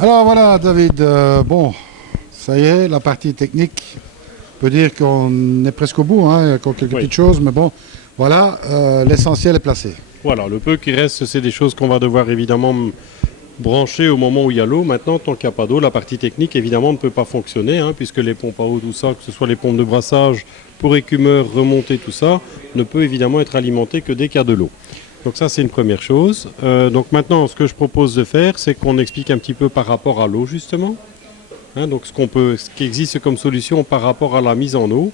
Alors voilà, David, bon, ça y est, la partie technique, on peut dire qu'on est presque au bout, hein, il y a encore quelques Oui. petites choses, mais bon, voilà, l'essentiel est placé. Voilà, le peu qui reste, c'est des choses qu'on va devoir évidemment brancher au moment où il y a l'eau. Maintenant, tant qu'il n'y a pas d'eau, la partie technique, évidemment, ne peut pas fonctionner, hein, puisque les pompes à eau, tout ça, que ce soit les pompes de brassage, pour écumeurs, remonter, tout ça, ne peut évidemment être alimenté que dès qu'il y a de l'eau. Donc ça, c'est une première chose. Donc maintenant, ce que je propose de faire, c'est qu'on explique un petit peu par rapport à l'eau, justement. Hein, donc ce qui existe comme solution par rapport à la mise en eau.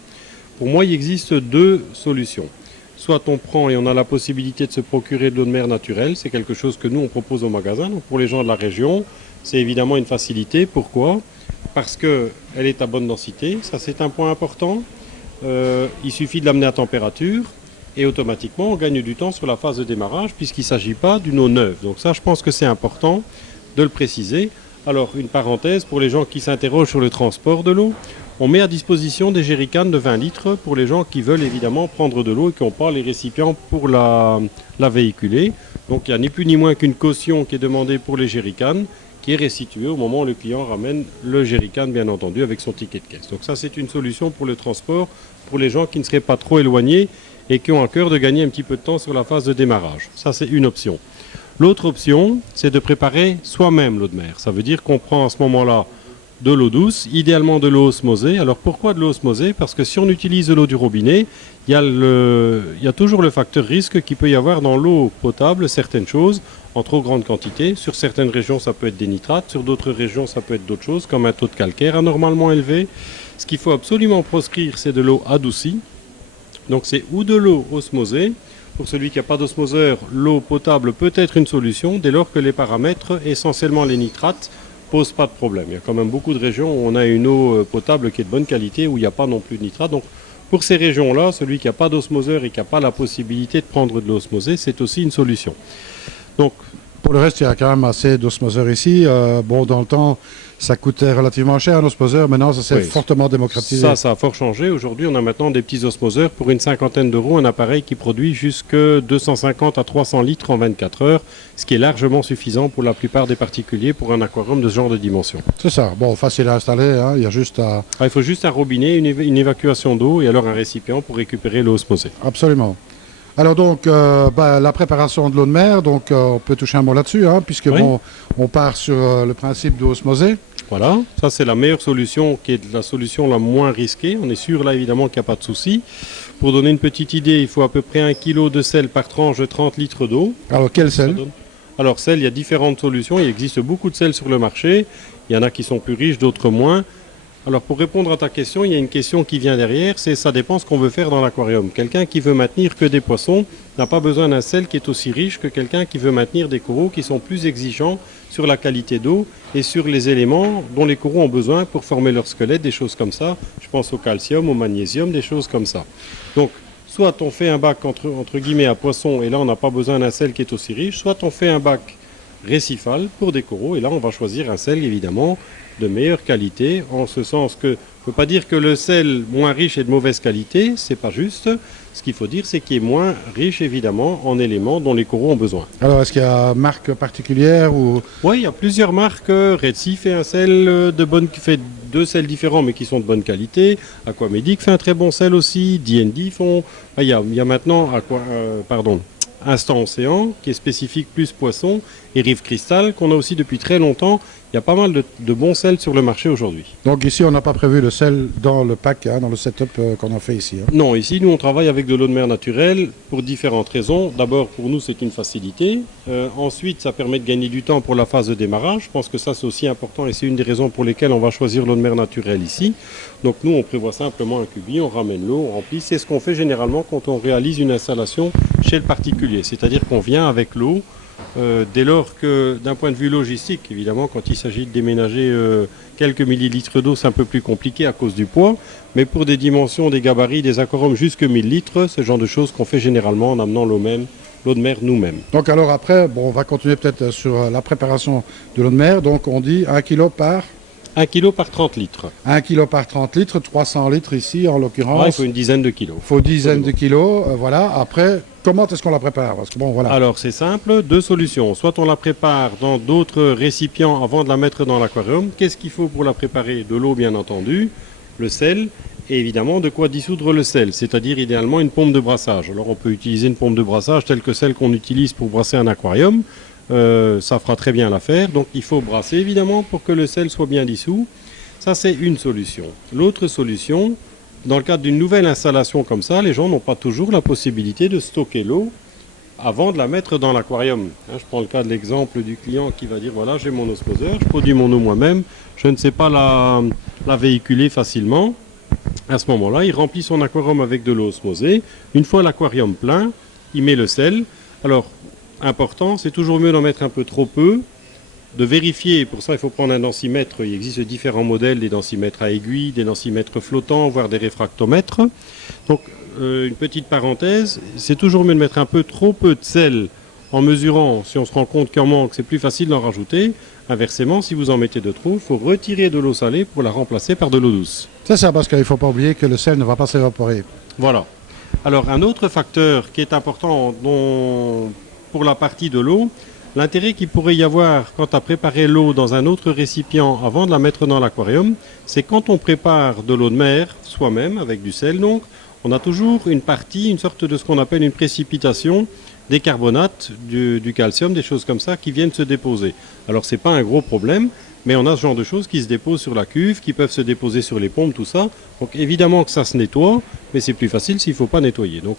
Pour moi, il existe deux solutions. Soit on prend et on a la possibilité de se procurer de l'eau de mer naturelle, c'est quelque chose que nous on propose au magasin. Donc pour les gens de la région, c'est évidemment une facilité. Pourquoi? Parce qu'elle est à bonne densité, ça c'est un point important. Il suffit de l'amener à température et automatiquement on gagne du temps sur la phase de démarrage puisqu'il ne s'agit pas d'une eau neuve. Donc ça je pense que c'est important de le préciser. Alors une parenthèse pour les gens qui s'interrogent sur le transport de l'eau. On met à disposition des jerrycans de 20 litres pour les gens qui veulent évidemment prendre de l'eau et qui n'ont pas les récipients pour la véhiculer. Donc il n'y a ni plus ni moins qu'une caution qui est demandée pour les jerrycans qui est restituée au moment où le client ramène le jerrycan, bien entendu, avec son ticket de caisse. Donc ça, c'est une solution pour le transport, pour les gens qui ne seraient pas trop éloignés et qui ont à cœur de gagner un petit peu de temps sur la phase de démarrage. Ça, c'est une option. L'autre option, c'est de préparer soi-même l'eau de mer. Ça veut dire qu'on prend à ce moment-là de l'eau douce, idéalement de l'eau osmosée. Alors pourquoi de l'eau osmosée? Parce que si on utilise de l'eau du robinet, il y a toujours le facteur risque qu'il peut y avoir dans l'eau potable, certaines choses, en trop grande quantité. Sur certaines régions, ça peut être des nitrates, sur d'autres régions, ça peut être d'autres choses, comme un taux de calcaire anormalement élevé. Ce qu'il faut absolument proscrire, c'est de l'eau adoucie. Donc c'est ou de l'eau osmosée. Pour celui qui n'a pas d'osmoseur, l'eau potable peut être une solution, dès lors que les paramètres, essentiellement les nitrates, pose pas de problème. Il y a quand même beaucoup de régions où on a une eau potable qui est de bonne qualité, où il n'y a pas non plus de nitrate. Donc pour ces régions-là, celui qui n'a pas d'osmoseur et qui n'a pas la possibilité de prendre de l'osmosée, c'est aussi une solution. Donc Pour le reste, il y a quand même assez d'osmoseurs ici. Bon, dans le temps, ça coûtait relativement cher un osmoseur. Maintenant, ça s'est oui, fortement démocratisé. ça a fort changé. Aujourd'hui, on a maintenant des petits osmoseurs pour une cinquantaine d'euros, un appareil qui produit jusque 250 à 300 litres en 24 heures, ce qui est largement suffisant pour la plupart des particuliers pour un aquarium de ce genre de dimension. C'est ça. Bon, facile à installer, hein. Il y a juste à... Il faut juste un robinet, une évacuation d'eau et alors un récipient pour récupérer l'eau osmosée. Absolument. Alors donc, la préparation de l'eau de mer, donc on peut toucher un mot là-dessus, hein, puisque Oui. bon, on part sur le principe de osmosée. Voilà, ça c'est la meilleure solution, qui est la solution la moins risquée. On est sûr là évidemment qu'il n'y a pas de souci. Pour donner une petite idée, il faut à peu près 1 kg de sel par tranche de 30 litres d'eau. Alors quel Ça sel? donne- Alors sel, il y a différentes solutions. Il existe beaucoup de sel sur le marché. Il y en a qui sont plus riches, d'autres moins. Alors pour répondre à ta question, il y a une question qui vient derrière, c'est ça dépend ce qu'on veut faire dans l'aquarium. Quelqu'un qui veut maintenir que des poissons n'a pas besoin d'un sel qui est aussi riche que quelqu'un qui veut maintenir des coraux qui sont plus exigeants sur la qualité d'eau et sur les éléments dont les coraux ont besoin pour former leur squelette, des choses comme ça. Je pense au calcium, au magnésium, des choses comme ça. Donc soit on fait un bac entre guillemets à poissons et là on n'a pas besoin d'un sel qui est aussi riche, soit on fait un bac récifal pour des coraux et là on va choisir un sel évidemment de meilleure qualité, en ce sens que, on ne peut pas dire que le sel moins riche est de mauvaise qualité, c'est pas juste. Ce qu'il faut dire, c'est qu'il est moins riche, évidemment, en éléments dont les coraux ont besoin. Alors est-ce qu'il y a une marque particulière ou... Oui, il y a plusieurs marques. Red Sea fait un sel qui fait deux sels différents, mais qui sont de bonne qualité. Aquamedic fait un très bon sel aussi. D&D font... Il y a maintenant Instant Océan, qui est spécifique plus poisson, et Rive Cristal, qu'on a aussi depuis très longtemps. Il y a pas mal de bons sels sur le marché aujourd'hui. Donc ici, on n'a pas prévu le sel dans le pack, hein, dans le setup qu'on a fait ici, hein. Non, ici, nous, on travaille avec de l'eau de mer naturelle pour différentes raisons. D'abord, pour nous, c'est une facilité. Ensuite, ça permet de gagner du temps pour la phase de démarrage. Je pense que ça, c'est aussi important et c'est une des raisons pour lesquelles on va choisir l'eau de mer naturelle ici. Donc, nous, on prévoit simplement un cubi, on ramène l'eau, on remplit. C'est ce qu'on fait généralement quand on réalise une installation chez le particulier. C'est-à-dire qu'on vient avec l'eau. Dès lors que, d'un point de vue logistique, évidemment, quand il s'agit de déménager quelques millilitres d'eau, c'est un peu plus compliqué à cause du poids. Mais pour des dimensions, des gabarits, des aquariums jusque 1000 litres, c'est le genre de choses qu'on fait généralement en amenant l'eau de mer nous-mêmes. Donc alors après, bon, on va continuer peut-être sur la préparation de l'eau de mer. Donc on dit 1 kg par... 1 kg par 30 litres. 1 kg par 30 litres, 300 litres ici en Ah, il l'occurrence. faut une dizaine de kilos. Il faut dizaines de kilos. Voilà. Après, comment est-ce qu'on la prépare? Parce que bon, voilà. Alors c'est simple, deux solutions. Soit on la prépare dans d'autres récipients avant de la mettre dans l'aquarium. Qu'est-ce qu'il faut pour la préparer? De l'eau bien entendu, le sel et évidemment de quoi dissoudre le sel, c'est-à-dire idéalement une pompe de brassage. Alors on peut utiliser une pompe de brassage telle que celle qu'on utilise pour brasser un aquarium. Ça fera très bien l'affaire. Donc il faut brasser évidemment pour que le sel soit bien dissous. Ça c'est une solution. L'autre solution, dans le cadre d'une nouvelle installation comme ça, les gens n'ont pas toujours la possibilité de stocker l'eau avant de la mettre dans l'aquarium. Je prends le cas de l'exemple du client qui va dire voilà, j'ai mon osmoseur, je produis mon eau moi-même, je ne sais pas la véhiculer facilement. À ce moment-là, il remplit son aquarium avec de l'eau osmosée. Une fois l'aquarium plein, il met le sel. Alors, important, c'est toujours mieux d'en mettre un peu trop peu, de vérifier. Pour ça, il faut prendre un densimètre. Il existe différents modèles, des densimètres à aiguille, des densimètres flottants, voire des réfractomètres. Donc, une petite parenthèse, c'est toujours mieux de mettre un peu trop peu de sel en mesurant. Si on se rend compte qu'il en manque, c'est plus facile d'en rajouter. Inversement, si vous en mettez de trop, il faut retirer de l'eau salée pour la remplacer par de l'eau douce. C'est ça, parce qu'il ne faut pas oublier que le sel ne va pas s'évaporer. Voilà. Alors, un autre facteur qui est important pour la partie de l'eau, l'intérêt qu'il pourrait y avoir quant à préparer l'eau dans un autre récipient avant de la mettre dans l'aquarium, c'est quand on prépare de l'eau de mer soi-même, avec du sel donc, on a toujours une partie, une sorte de ce qu'on appelle une précipitation des carbonates, du calcium, des choses comme ça qui viennent se déposer. Alors c'est pas un gros problème, mais on a ce genre de choses qui se déposent sur la cuve, qui peuvent se déposer sur les pompes, tout ça. Donc évidemment que ça se nettoie, mais c'est plus facile s'il ne faut pas nettoyer. Donc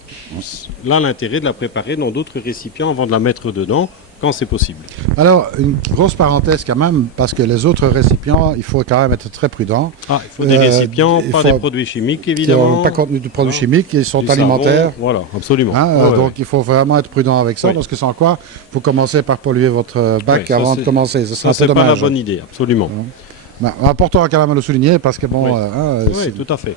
là, l'intérêt de la préparer dans d'autres récipients avant de la mettre dedans, quand c'est possible. Alors, une grosse parenthèse quand même, parce que les autres récipients, il faut quand même être très prudent. Ah, il faut des récipients, pas des produits chimiques évidemment. Pas contenu de produits chimiques, ils sont Du alimentaires. savon, voilà, absolument. Donc il faut vraiment être prudent avec ça, parce que sans quoi, vous commencez par polluer votre bac avant de commencer. Ça, c'est pas la bonne idée, absolument. Important quand même à le souligner, parce que bon... Oui, tout à fait.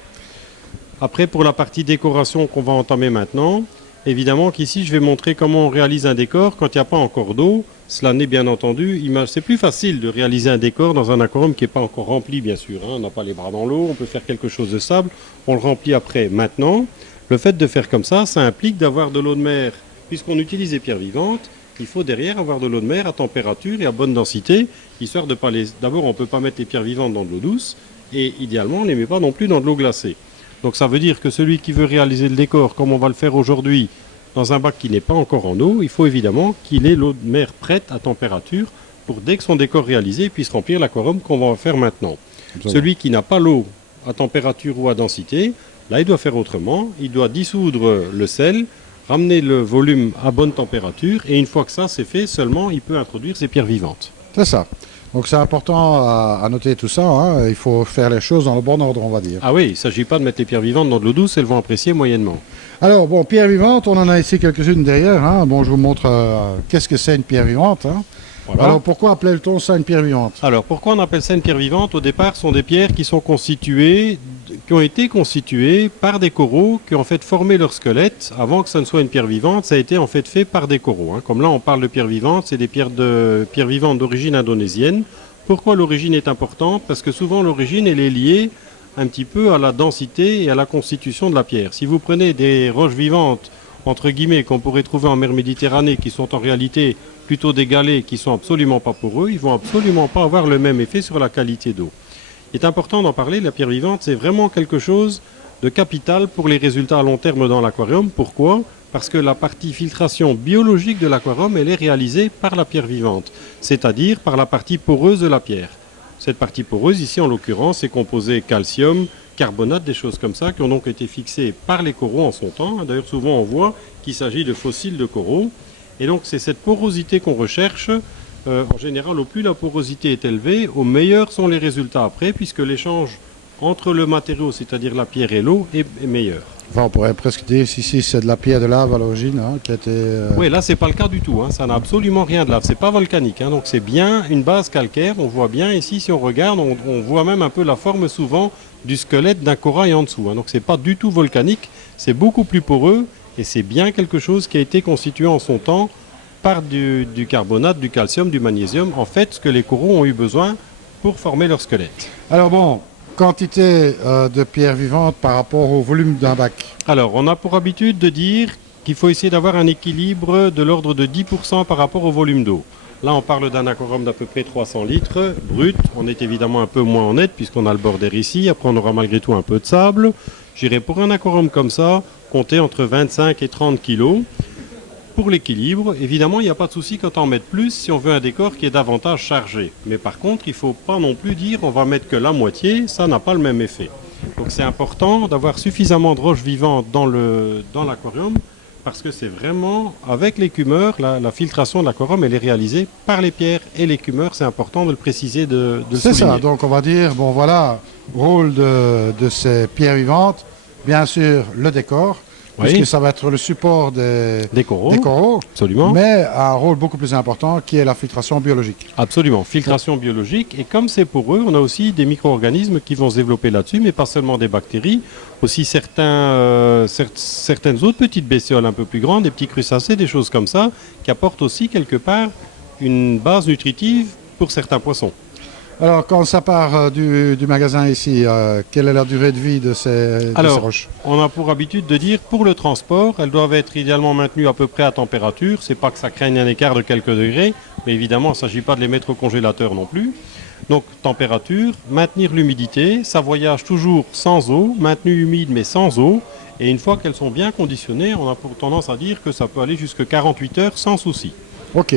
Après, pour la partie décoration qu'on va entamer maintenant, évidemment qu'ici, je vais montrer comment on réalise un décor quand il n'y a pas encore d'eau. Cela n'est bien entendu, c'est plus facile de réaliser un décor dans un aquarium qui n'est pas encore rempli, bien sûr. On n'a pas les bras dans l'eau, on peut faire quelque chose de sable, on le remplit après. Maintenant, le fait de faire comme ça implique d'avoir de l'eau de mer. Puisqu'on utilise des pierres vivantes, il faut derrière avoir de l'eau de mer à température et à bonne densité, histoire de pas les... D'abord, on ne peut pas mettre les pierres vivantes dans de l'eau douce, et idéalement, on ne les met pas non plus dans de l'eau glacée. Donc ça veut dire que celui qui veut réaliser le décor, comme on va le faire aujourd'hui, dans un bac qui n'est pas encore en eau, il faut évidemment qu'il ait l'eau de mer prête à température pour dès que son décor réalisé, il puisse remplir l'aquarium qu'on va faire maintenant. Absolument. Celui qui n'a pas l'eau à température ou à densité, là il doit faire autrement, il doit dissoudre le sel, ramener le volume à bonne température, et une fois que ça c'est fait, seulement il peut introduire ses pierres vivantes. C'est ça. Donc c'est important à noter tout ça, il faut faire les choses dans le bon ordre, on va dire. Ah oui, il ne s'agit pas de mettre les pierres vivantes dans de l'eau douce, elles vont apprécier moyennement. Alors bon, pierres vivantes, on en a ici quelques-unes derrière. Bon, je vous montre qu'est-ce que c'est une pierre vivante. Voilà. Alors pourquoi appelle-t-on ça une pierre vivante? Alors pourquoi on appelle ça une pierre vivante? Au départ, ce sont des pierres qui ont été constituées par des coraux qui ont en fait formé leur squelette. Avant que ça ne soit une pierre vivante, ça a été en fait fait par des coraux. Comme là on parle de pierres vivantes, c'est des pierres vivantes d'origine indonésienne. Pourquoi l'origine est importante? Parce que souvent l'origine elle est liée un petit peu à la densité et à la constitution de la pierre. Si vous prenez des roches vivantes, entre guillemets, qu'on pourrait trouver en mer Méditerranée, qui sont en réalité plutôt des galets, qui sont absolument pas poreux, ils vont absolument pas avoir le même effet sur la qualité d'eau. Il est important d'en parler, la pierre vivante, c'est vraiment quelque chose de capital pour les résultats à long terme dans l'aquarium. Pourquoi? Parce que la partie filtration biologique de l'aquarium, elle est réalisée par la pierre vivante, c'est-à-dire par la partie poreuse de la pierre. Cette partie poreuse, ici en l'occurrence, est composée calcium, carbonate, des choses comme ça, qui ont donc été fixées par les coraux en son temps. D'ailleurs, souvent on voit qu'il s'agit de fossiles de coraux. Et donc c'est cette porosité qu'on recherche. En général, au plus la porosité est élevée, au meilleurs sont les résultats après, puisque l'échange entre le matériau, c'est-à-dire la pierre et l'eau, est meilleur. Enfin, on pourrait presque dire si c'est de la pierre de lave à l'origine qui a été... Oui, là c'est pas le cas du tout, ça n'a absolument rien de lave, c'est pas volcanique, donc c'est bien une base calcaire. On voit bien ici, si on regarde, on voit même un peu la forme souvent du squelette d'un corail en dessous, donc c'est pas du tout volcanique, c'est beaucoup plus poreux et c'est bien quelque chose qui a été constitué en son temps par du carbonate, du calcium, du magnésium, en fait ce que les coraux ont eu besoin pour former leur squelette. Alors bon, quantité de pierres vivantes par rapport au volume d'un bac. Alors, on a pour habitude de dire qu'il faut essayer d'avoir un équilibre de l'ordre de 10% par rapport au volume d'eau. Là, on parle d'un aquarium d'à peu près 300 litres brut. On est évidemment un peu moins en net puisqu'on a le bord d'air ici. Après, on aura malgré tout un peu de sable. J'irai pour un aquarium comme ça, compter entre 25 et 30 kilos. Pour l'équilibre, évidemment, il n'y a pas de souci quand on en met plus si on veut un décor qui est davantage chargé. Mais par contre, il ne faut pas non plus dire on va mettre que la moitié, ça n'a pas le même effet. Donc c'est important d'avoir suffisamment de roches vivantes dans l'aquarium parce que c'est vraiment, avec l'écumeur, la filtration de l'aquarium, elle est réalisée par les pierres et l'écumeur, c'est important de le préciser, de le souligner. C'est ça, donc on va dire, bon voilà, rôle de ces pierres vivantes, bien sûr le décor, puisque ça va être le support des coraux, absolument. Mais un rôle beaucoup plus important qui est la filtration biologique. Absolument, filtration biologique. Et comme c'est pour eux, on a aussi des micro-organismes qui vont se développer là-dessus, mais pas seulement des bactéries, aussi certaines autres petites bestioles un peu plus grandes, des petits crustacés, des choses comme ça, qui apportent aussi quelque part une base nutritive pour certains poissons. Alors, quand ça part du magasin ici, quelle est la durée de vie de ces roches? On a pour habitude de dire, pour le transport, elles doivent être idéalement maintenues à peu près à température. C'est pas que ça craigne un écart de quelques degrés, mais évidemment, il ne s'agit pas de les mettre au congélateur non plus. Donc, température, maintenir l'humidité, ça voyage toujours sans eau, maintenu humide mais sans eau. Et une fois qu'elles sont bien conditionnées, on a pour tendance à dire que ça peut aller jusqu'à 48 heures sans souci. Ok.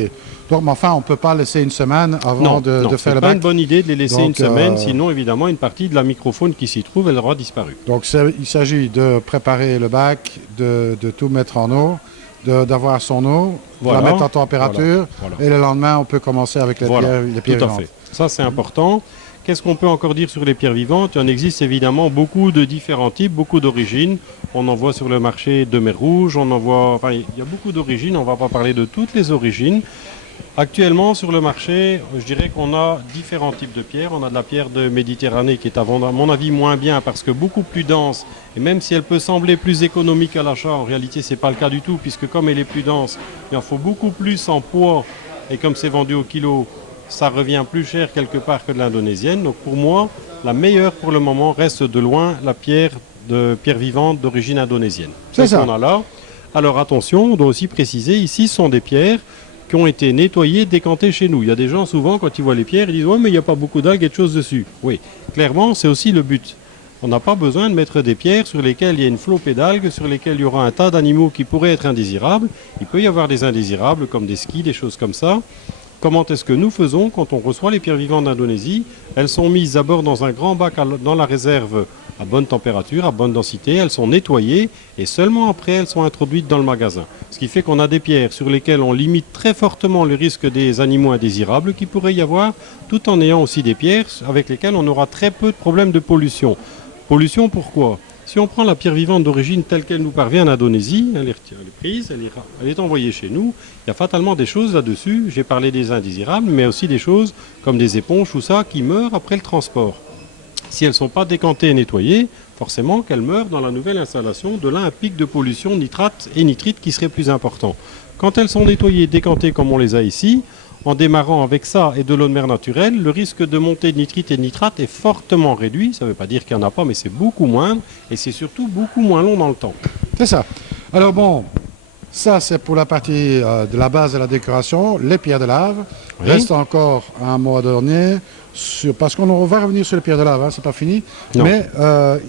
Donc, enfin, on ne peut pas laisser une semaine avant de faire le bac. C'est pas une bonne idée de les laisser une semaine, sinon évidemment une partie de la microfaune qui s'y trouve, elle aura disparu. Donc, il s'agit de préparer le bac, de tout mettre en eau, d'avoir son eau, de la mettre en température, et le lendemain, on peut commencer avec les pierres tout à vivantes. fait. Ça, c'est important. Qu'est-ce qu'on peut encore dire sur les pierres vivantes? Il en existe évidemment beaucoup de différents types, beaucoup d'origines. On en voit sur le marché de mer Rouge, il y a beaucoup d'origines, on ne va pas parler de toutes les origines. Actuellement, sur le marché, je dirais qu'on a différents types de pierres. On a de la pierre de Méditerranée qui est, à mon avis, moins bien parce que beaucoup plus dense. Et même si elle peut sembler plus économique à l'achat, en réalité, ce n'est pas le cas du tout puisque comme elle est plus dense, il en faut beaucoup plus en poids. Et comme c'est vendu au kilo, ça revient plus cher quelque part que de l'indonésienne. Donc pour moi, la meilleure pour le moment reste de loin la pierre vivante d'origine indonésienne. C'est ça. On a là. Alors attention, on doit aussi préciser, ici ce sont des pierres qui ont été nettoyées, décantées chez nous. Il y a des gens souvent quand ils voient les pierres, ils disent « ouais mais il n'y a pas beaucoup d'algues et de choses dessus ». Oui, clairement c'est aussi le but. On n'a pas besoin de mettre des pierres sur lesquelles il y a une flopée d'algues, sur lesquelles il y aura un tas d'animaux qui pourraient être indésirables. Il peut y avoir des indésirables comme des skis, des choses comme ça. Comment est-ce que nous faisons quand on reçoit les pierres vivantes d'Indonésie? Elles sont mises d'abord dans un grand bac dans la réserve à bonne température, à bonne densité. Elles sont nettoyées et seulement après elles sont introduites dans le magasin. Ce qui fait qu'on a des pierres sur lesquelles on limite très fortement le risque des animaux indésirables qui pourrait y avoir, tout en ayant aussi des pierres avec lesquelles on aura très peu de problèmes de pollution. Pollution pourquoi? Si on prend la pierre vivante d'origine telle qu'elle nous parvient en Indonésie, elle est prise, elle est envoyée chez nous, il y a fatalement des choses là-dessus. J'ai parlé des indésirables, mais aussi des choses comme des éponges ou ça qui meurent après le transport. Si elles ne sont pas décantées et nettoyées, forcément qu'elles meurent dans la nouvelle installation. De là, un pic de pollution nitrate et nitrite qui serait plus important. Quand elles sont nettoyées et décantées comme on les a ici, en démarrant avec ça et de l'eau de mer naturelle, le risque de montée de nitrite et de nitrate est fortement réduit. Ça ne veut pas dire qu'il n'y en a pas, mais c'est beaucoup moindre et c'est surtout beaucoup moins long dans le temps. C'est ça. Alors bon, ça c'est pour la partie de la base de la décoration, les pierres de lave. Oui. Reste encore un mot à donner, parce qu'on va revenir sur les pierres de lave, hein, c'est pas fini. Non. Mais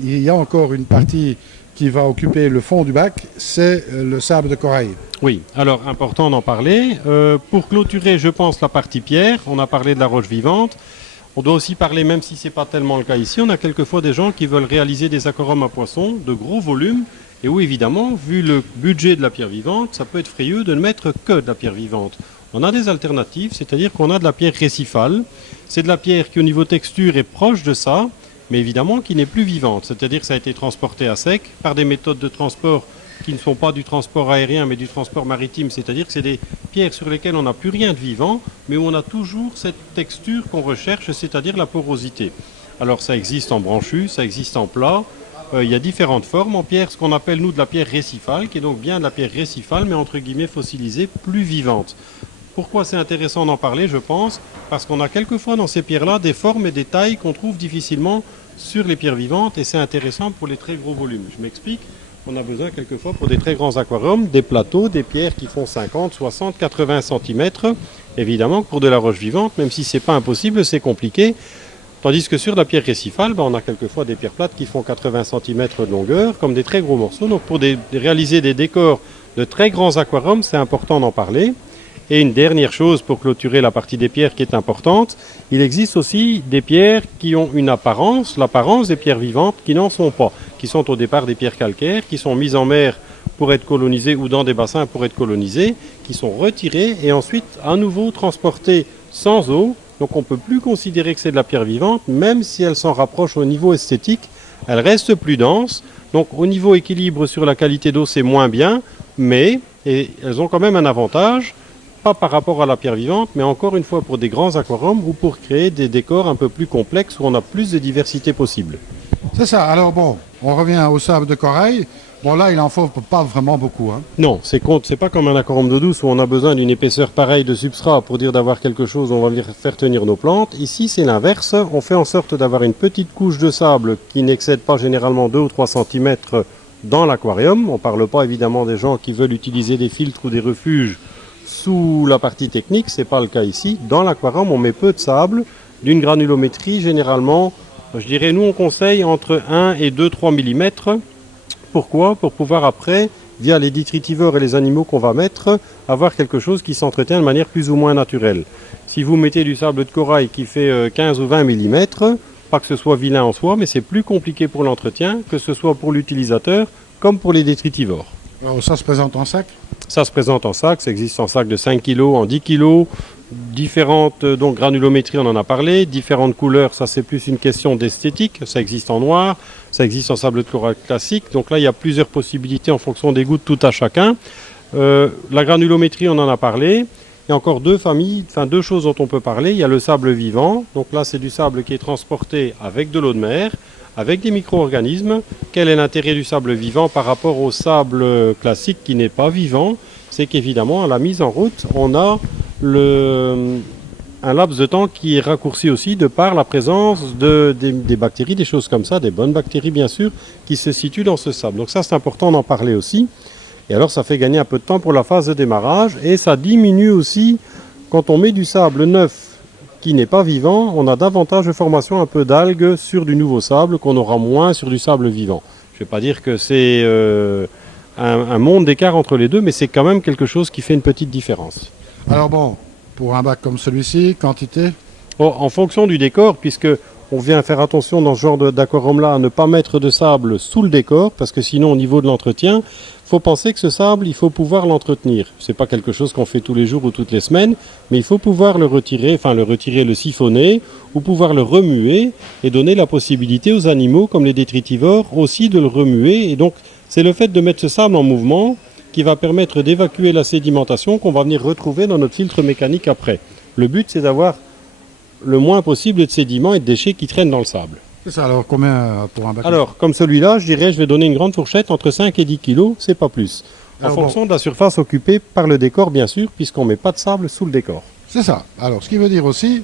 il y a encore une partie qui va occuper le fond du bac, c'est le sable de corail. Oui, alors important d'en parler. Pour clôturer, je pense, la partie pierre, on a parlé de la roche vivante. On doit aussi parler, même si ce n'est pas tellement le cas ici, on a quelquefois des gens qui veulent réaliser des aquariums à poissons de gros volume. Et où évidemment, vu le budget de la pierre vivante, ça peut être frayeux de ne mettre que de la pierre vivante. On a des alternatives, c'est-à-dire qu'on a de la pierre récifale. C'est de la pierre qui au niveau texture est proche de ça, mais évidemment qui n'est plus vivante. C'est-à-dire que ça a été transporté à sec par des méthodes de transport qui ne sont pas du transport aérien mais du transport maritime, c'est-à-dire que c'est des pierres sur lesquelles on n'a plus rien de vivant, mais où on a toujours cette texture qu'on recherche, c'est-à-dire la porosité. Alors ça existe en branchu, ça existe en plat, il y a différentes formes en pierre, ce qu'on appelle nous de la pierre récifale, qui est donc bien de la pierre récifale, mais entre guillemets fossilisée, plus vivante. Pourquoi c'est intéressant d'en parler, je pense? Parce qu'on a quelquefois dans ces pierres-là des formes et des tailles qu'on trouve difficilement sur les pierres vivantes et c'est intéressant pour les très gros volumes. Je m'explique. On a besoin quelquefois pour des très grands aquariums, des plateaux, des pierres qui font 50, 60, 80 cm. Évidemment, pour de la roche vivante, même si ce n'est pas impossible, c'est compliqué. Tandis que sur la pierre récifale, on a quelquefois des pierres plates qui font 80 cm de longueur, comme des très gros morceaux. Donc pour réaliser des décors de très grands aquariums, c'est important d'en parler. Et une dernière chose pour clôturer la partie des pierres qui est importante, il existe aussi des pierres qui ont une apparence, l'apparence des pierres vivantes qui n'en sont pas, qui sont au départ des pierres calcaires, qui sont mises en mer pour être colonisées ou dans des bassins pour être colonisées, qui sont retirées et ensuite à nouveau transportées sans eau. Donc on ne peut plus considérer que c'est de la pierre vivante, même si elle s'en rapproche au niveau esthétique, elle reste plus dense. Donc au niveau équilibre sur la qualité d'eau, c'est moins bien, mais elles ont quand même un avantage. Pas par rapport à la pierre vivante, mais encore une fois pour des grands aquariums ou pour créer des décors un peu plus complexes où on a plus de diversité possible. C'est ça. Alors bon, on revient au sable de corail. Bon là, il en faut pas vraiment beaucoup. Hein. Non, c'est pas comme un aquarium d'eau douce où on a besoin d'une épaisseur pareille de substrat pour dire d'avoir quelque chose où on va venir faire tenir nos plantes. Ici, c'est l'inverse. On fait en sorte d'avoir une petite couche de sable qui n'excède pas généralement 2 ou 3 cm dans l'aquarium. On ne parle pas évidemment des gens qui veulent utiliser des filtres ou des refuges sous la partie technique, ce n'est pas le cas ici. Dans l'aquarium, on met peu de sable, d'une granulométrie généralement, je dirais, nous on conseille entre 1 et 2-3 mm. Pourquoi? Pour pouvoir après, via les détritivores et les animaux qu'on va mettre, avoir quelque chose qui s'entretient de manière plus ou moins naturelle. Si vous mettez du sable de corail qui fait 15 ou 20 mm, pas que ce soit vilain en soi, mais c'est plus compliqué pour l'entretien, que ce soit pour l'utilisateur comme pour les détritivores. Alors, ça se présente en sac? Ça se présente en sac, ça existe en sac de 5 kg, en 10 kg, différentes donc granulométries, on en a parlé, différentes couleurs, ça c'est plus une question d'esthétique, ça existe en noir, ça existe en sable de corail classique, donc là il y a plusieurs possibilités en fonction des goûts de tout à chacun. La granulométrie, on en a parlé, il y a encore deux choses dont on peut parler, il y a le sable vivant, donc là c'est du sable qui est transporté avec de l'eau de mer, avec des micro-organismes. Quel est l'intérêt du sable vivant par rapport au sable classique qui n'est pas vivant? C'est qu'évidemment, à la mise en route, on a un laps de temps qui est raccourci aussi de par la présence des bactéries, des choses comme ça, des bonnes bactéries bien sûr, qui se situent dans ce sable. Donc ça, c'est important d'en parler aussi. Et alors, ça fait gagner un peu de temps pour la phase de démarrage et ça diminue aussi quand on met du sable neuf qui n'est pas vivant, on a davantage de formation un peu d'algues sur du nouveau sable qu'on aura moins sur du sable vivant. Je ne vais pas dire que c'est un monde d'écart entre les deux, mais c'est quand même quelque chose qui fait une petite différence. Alors bon, pour un bac comme celui-ci, quantité? En fonction du décor, puisque on vient faire attention dans ce genre d'aquarium-là à ne pas mettre de sable sous le décor, parce que sinon au niveau de l'entretien, il faut penser que ce sable, il faut pouvoir l'entretenir. Ce n'est pas quelque chose qu'on fait tous les jours ou toutes les semaines, mais il faut pouvoir le retirer, le siphonner, ou pouvoir le remuer et donner la possibilité aux animaux, comme les détritivores, aussi de le remuer. Et donc, c'est le fait de mettre ce sable en mouvement qui va permettre d'évacuer la sédimentation qu'on va venir retrouver dans notre filtre mécanique après. Le but, c'est d'avoir le moins possible de sédiments et de déchets qui traînent dans le sable. C'est ça, alors combien pour un bac? Alors, comme celui-là, je vais donner une grande fourchette entre 5 et 10 kg, c'est pas plus. En fonction de la surface occupée par le décor, bien sûr, puisqu'on ne met pas de sable sous le décor. C'est ça. Alors, ce qui veut dire aussi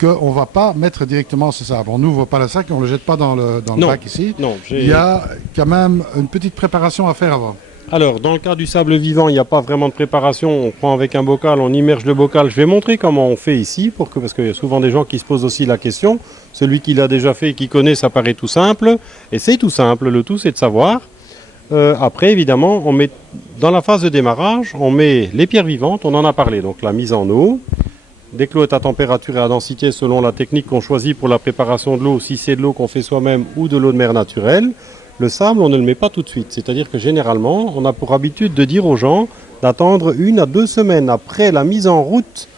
qu'on ne va pas mettre directement ce sable. On n'ouvre pas le sac et on ne le jette pas dans le bac ici. Non, il y a quand même une petite préparation à faire avant. Alors, dans le cas du sable vivant, il n'y a pas vraiment de préparation. On prend avec un bocal, on immerge le bocal. Je vais montrer comment on fait ici, parce qu'il y a souvent des gens qui se posent aussi la question. Celui qui l'a déjà fait et qui connaît, ça paraît tout simple. Et c'est tout simple. Le tout, c'est de savoir. Après, évidemment, on met, dans la phase de démarrage, on met les pierres vivantes. On en a parlé. Donc, la mise en eau. Dès que l'eau est à température et à densité, selon la technique qu'on choisit pour la préparation de l'eau, si c'est de l'eau qu'on fait soi-même ou de l'eau de mer naturelle, le sable, on ne le met pas tout de suite. C'est-à-dire que généralement, on a pour habitude de dire aux gens d'attendre 1 à 2 semaines après la mise en route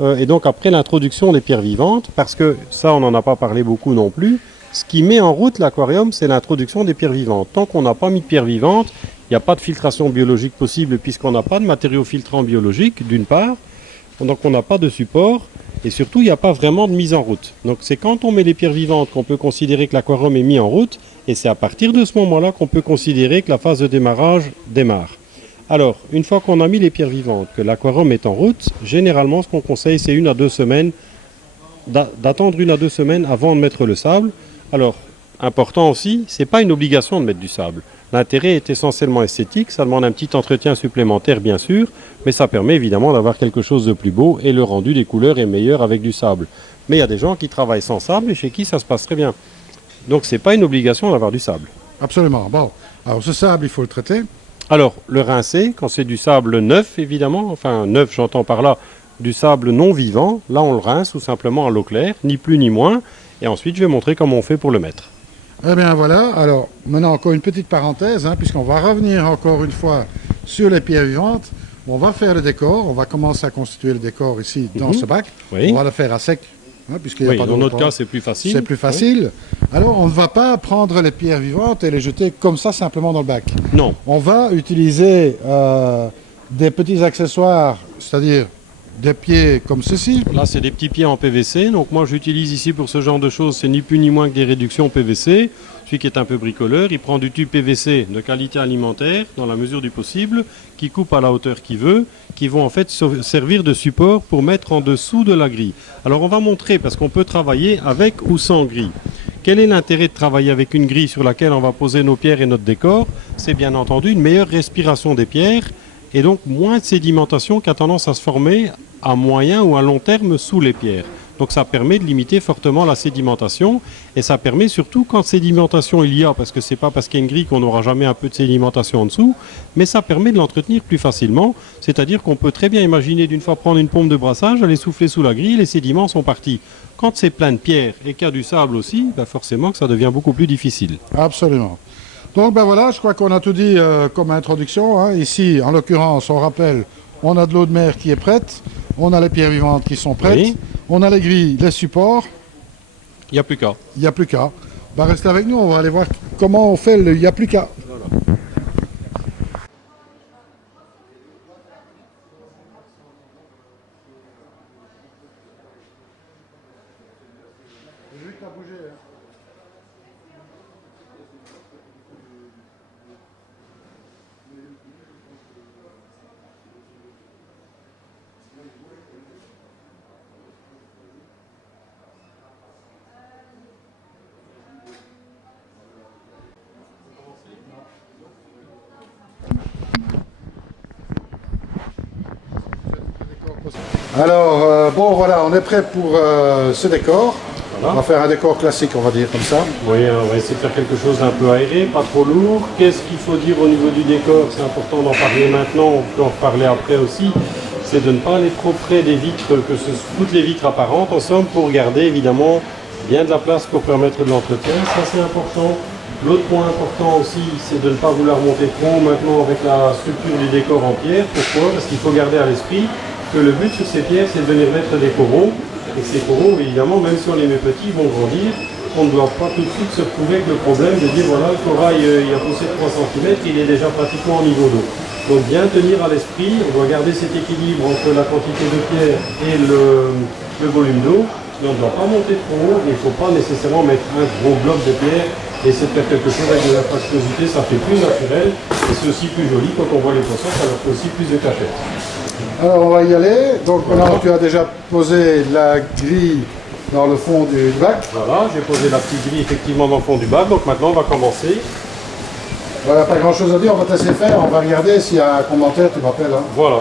et donc après l'introduction des pierres vivantes, parce que ça, on n'en a pas parlé beaucoup non plus. Ce qui met en route l'aquarium, c'est l'introduction des pierres vivantes. Tant qu'on n'a pas mis de pierres vivantes, il n'y a pas de filtration biologique possible puisqu'on n'a pas de matériaux filtrants biologiques, d'une part. Donc on n'a pas de support et surtout il n'y a pas vraiment de mise en route. Donc c'est quand on met les pierres vivantes qu'on peut considérer que l'aquarium est mis en route et c'est à partir de ce moment-là qu'on peut considérer que la phase de démarrage démarre. Alors, une fois qu'on a mis les pierres vivantes, que l'aquarium est en route, généralement, ce qu'on conseille, c'est 1 à 2 semaines, d'attendre 1 à 2 semaines avant de mettre le sable. Alors, important aussi, c'est pas une obligation de mettre du sable. L'intérêt est essentiellement esthétique, ça demande un petit entretien supplémentaire, bien sûr, mais ça permet évidemment d'avoir quelque chose de plus beau et le rendu des couleurs est meilleur avec du sable. Mais il y a des gens qui travaillent sans sable et chez qui ça se passe très bien. Donc, c'est pas une obligation d'avoir du sable. Absolument. Bon, alors ce sable, il faut le traiter. Alors, le rincer, quand c'est du sable neuf, évidemment, enfin neuf, j'entends par là du sable non vivant, là on le rince tout simplement à l'eau claire, ni plus ni moins, et ensuite je vais montrer comment on fait pour le mettre. Eh bien voilà, alors maintenant encore une petite parenthèse, puisqu'on va revenir encore une fois sur les pierres vivantes. On va faire le décor, on va commencer à constituer le décor ici dans ce bac. Oui. On va le faire à sec, puisqu'il n'y a Oui, pas dans d'eau. notre cas c'est plus facile. C'est plus facile. Alors on ne va pas prendre les pierres vivantes et les jeter comme ça simplement dans le bac. Non, On va utiliser des petits accessoires, c'est-à-dire des pieds comme ceci. là c'est des petits pieds en PVC, donc moi j'utilise ici pour ce genre de choses, c'est ni plus ni moins que des réductions PVC. Celui qui est un peu bricoleur, il prend du tube PVC de qualité alimentaire, dans la mesure du possible, qui coupe à la hauteur qu'il veut, qui vont en fait servir de support pour mettre en dessous de la grille. Alors on va montrer, parce qu'on peut travailler avec ou sans grille. Quel est l'intérêt de travailler avec une grille sur laquelle on va poser nos pierres et notre décor? C'est bien entendu une meilleure respiration des pierres et donc moins de sédimentation qui a tendance à se former à moyen ou à long terme sous les pierres. Donc ça permet de limiter fortement la sédimentation et ça permet surtout quand sédimentation il y a, parce que c'est pas parce qu'il y a une grille qu'on n'aura jamais un peu de sédimentation en dessous, mais ça permet de l'entretenir plus facilement, c'est-à-dire qu'on peut très bien imaginer d'une fois prendre une pompe de brassage, aller souffler sous la grille, les sédiments sont partis. Quand c'est plein de pierres et qu'il y a du sable aussi, forcément que ça devient beaucoup plus difficile. Absolument. Donc voilà, je crois qu'on a tout dit comme introduction. Ici, en l'occurrence, on rappelle, on a de l'eau de mer qui est prête, on a les pierres vivantes qui sont prêtes, Oui. on a les grilles, les supports, Il n'y a plus qu'à. il n'y a plus qu'à. Restez avec nous, on va aller voir comment on fait le il n'y a plus qu'à. Alors, bon voilà, on est prêt pour ce décor. Voilà. On va faire un décor classique, on va dire comme ça. Oui, on va essayer de faire quelque chose d'un peu aéré, pas trop lourd. Qu'est-ce qu'il faut dire au niveau du décor? C'est important d'en parler maintenant, on peut en reparler après aussi. C'est de ne pas aller trop près des vitres, toutes les vitres apparentes, en somme, pour garder évidemment bien de la place pour permettre de l'entretien. Ça, c'est important. L'autre point important aussi, c'est de ne pas vouloir monter trop maintenant avec la structure du décor en pierre. Pourquoi? Parce qu'il faut garder à l'esprit que le but sur ces pierres, c'est de venir mettre des coraux. Et ces coraux, évidemment, même si on les met petits, vont grandir. On ne doit pas tout de suite se retrouver avec le problème de dire voilà, le corail il a poussé de 3 cm, il est déjà pratiquement au niveau d'eau. Donc bien tenir à l'esprit, on doit garder cet équilibre entre la quantité de pierre et le volume d'eau. Mais on ne doit pas monter trop haut et il ne faut pas nécessairement mettre un gros bloc de pierre et essayer de faire quelque chose avec de la fastuosité, ça fait plus naturel et c'est aussi plus joli quand on voit les poissons, ça leur fait aussi plus de cachette. Alors on va y aller. Donc maintenant tu as déjà posé la grille dans le fond du bac. Voilà, j'ai posé la petite grille effectivement dans le fond du bac, donc maintenant on va commencer. Voilà, pas grand chose à dire, on va te laisser faire, on va regarder s'il y a un commentaire, tu m'appelles. Voilà.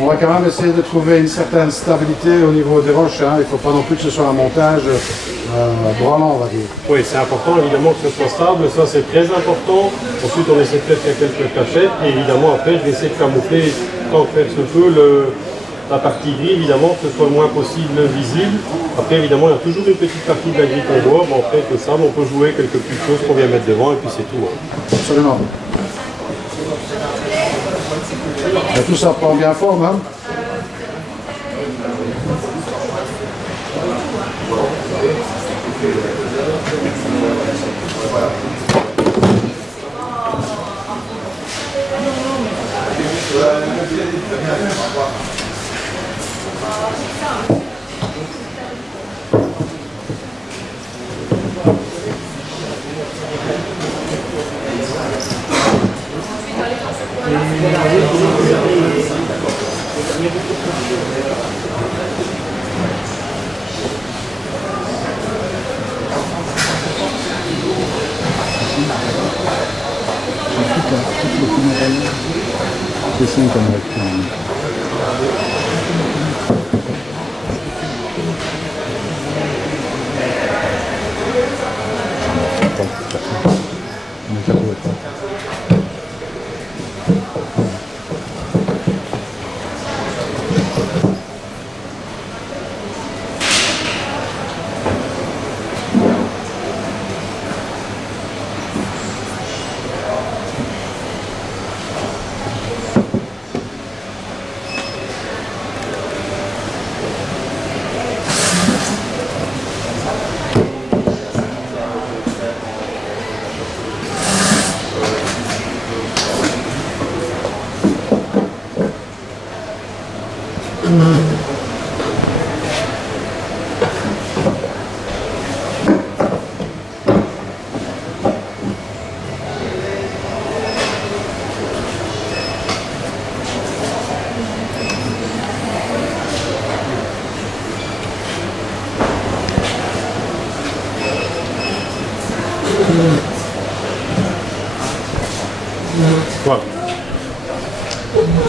On va quand même essayer de trouver une certaine stabilité au niveau des roches. Hein. Il ne faut pas non plus que ce soit un montage branlant, on va dire. Oui, c'est important évidemment que ce soit stable, ça c'est très important. Ensuite on essaie de faire quelques cachettes et évidemment après je vais essayer de camoufler tant que faire se peut la partie gris, évidemment que ce soit le moins possible visible. Après évidemment il y a toujours une petite partie de la grille qu'on voit, mais après que ça on peut jouer quelques petites choses qu'on vient mettre devant et puis c'est tout. Hein. Absolument. Et tout ça prend bien forme. Hein.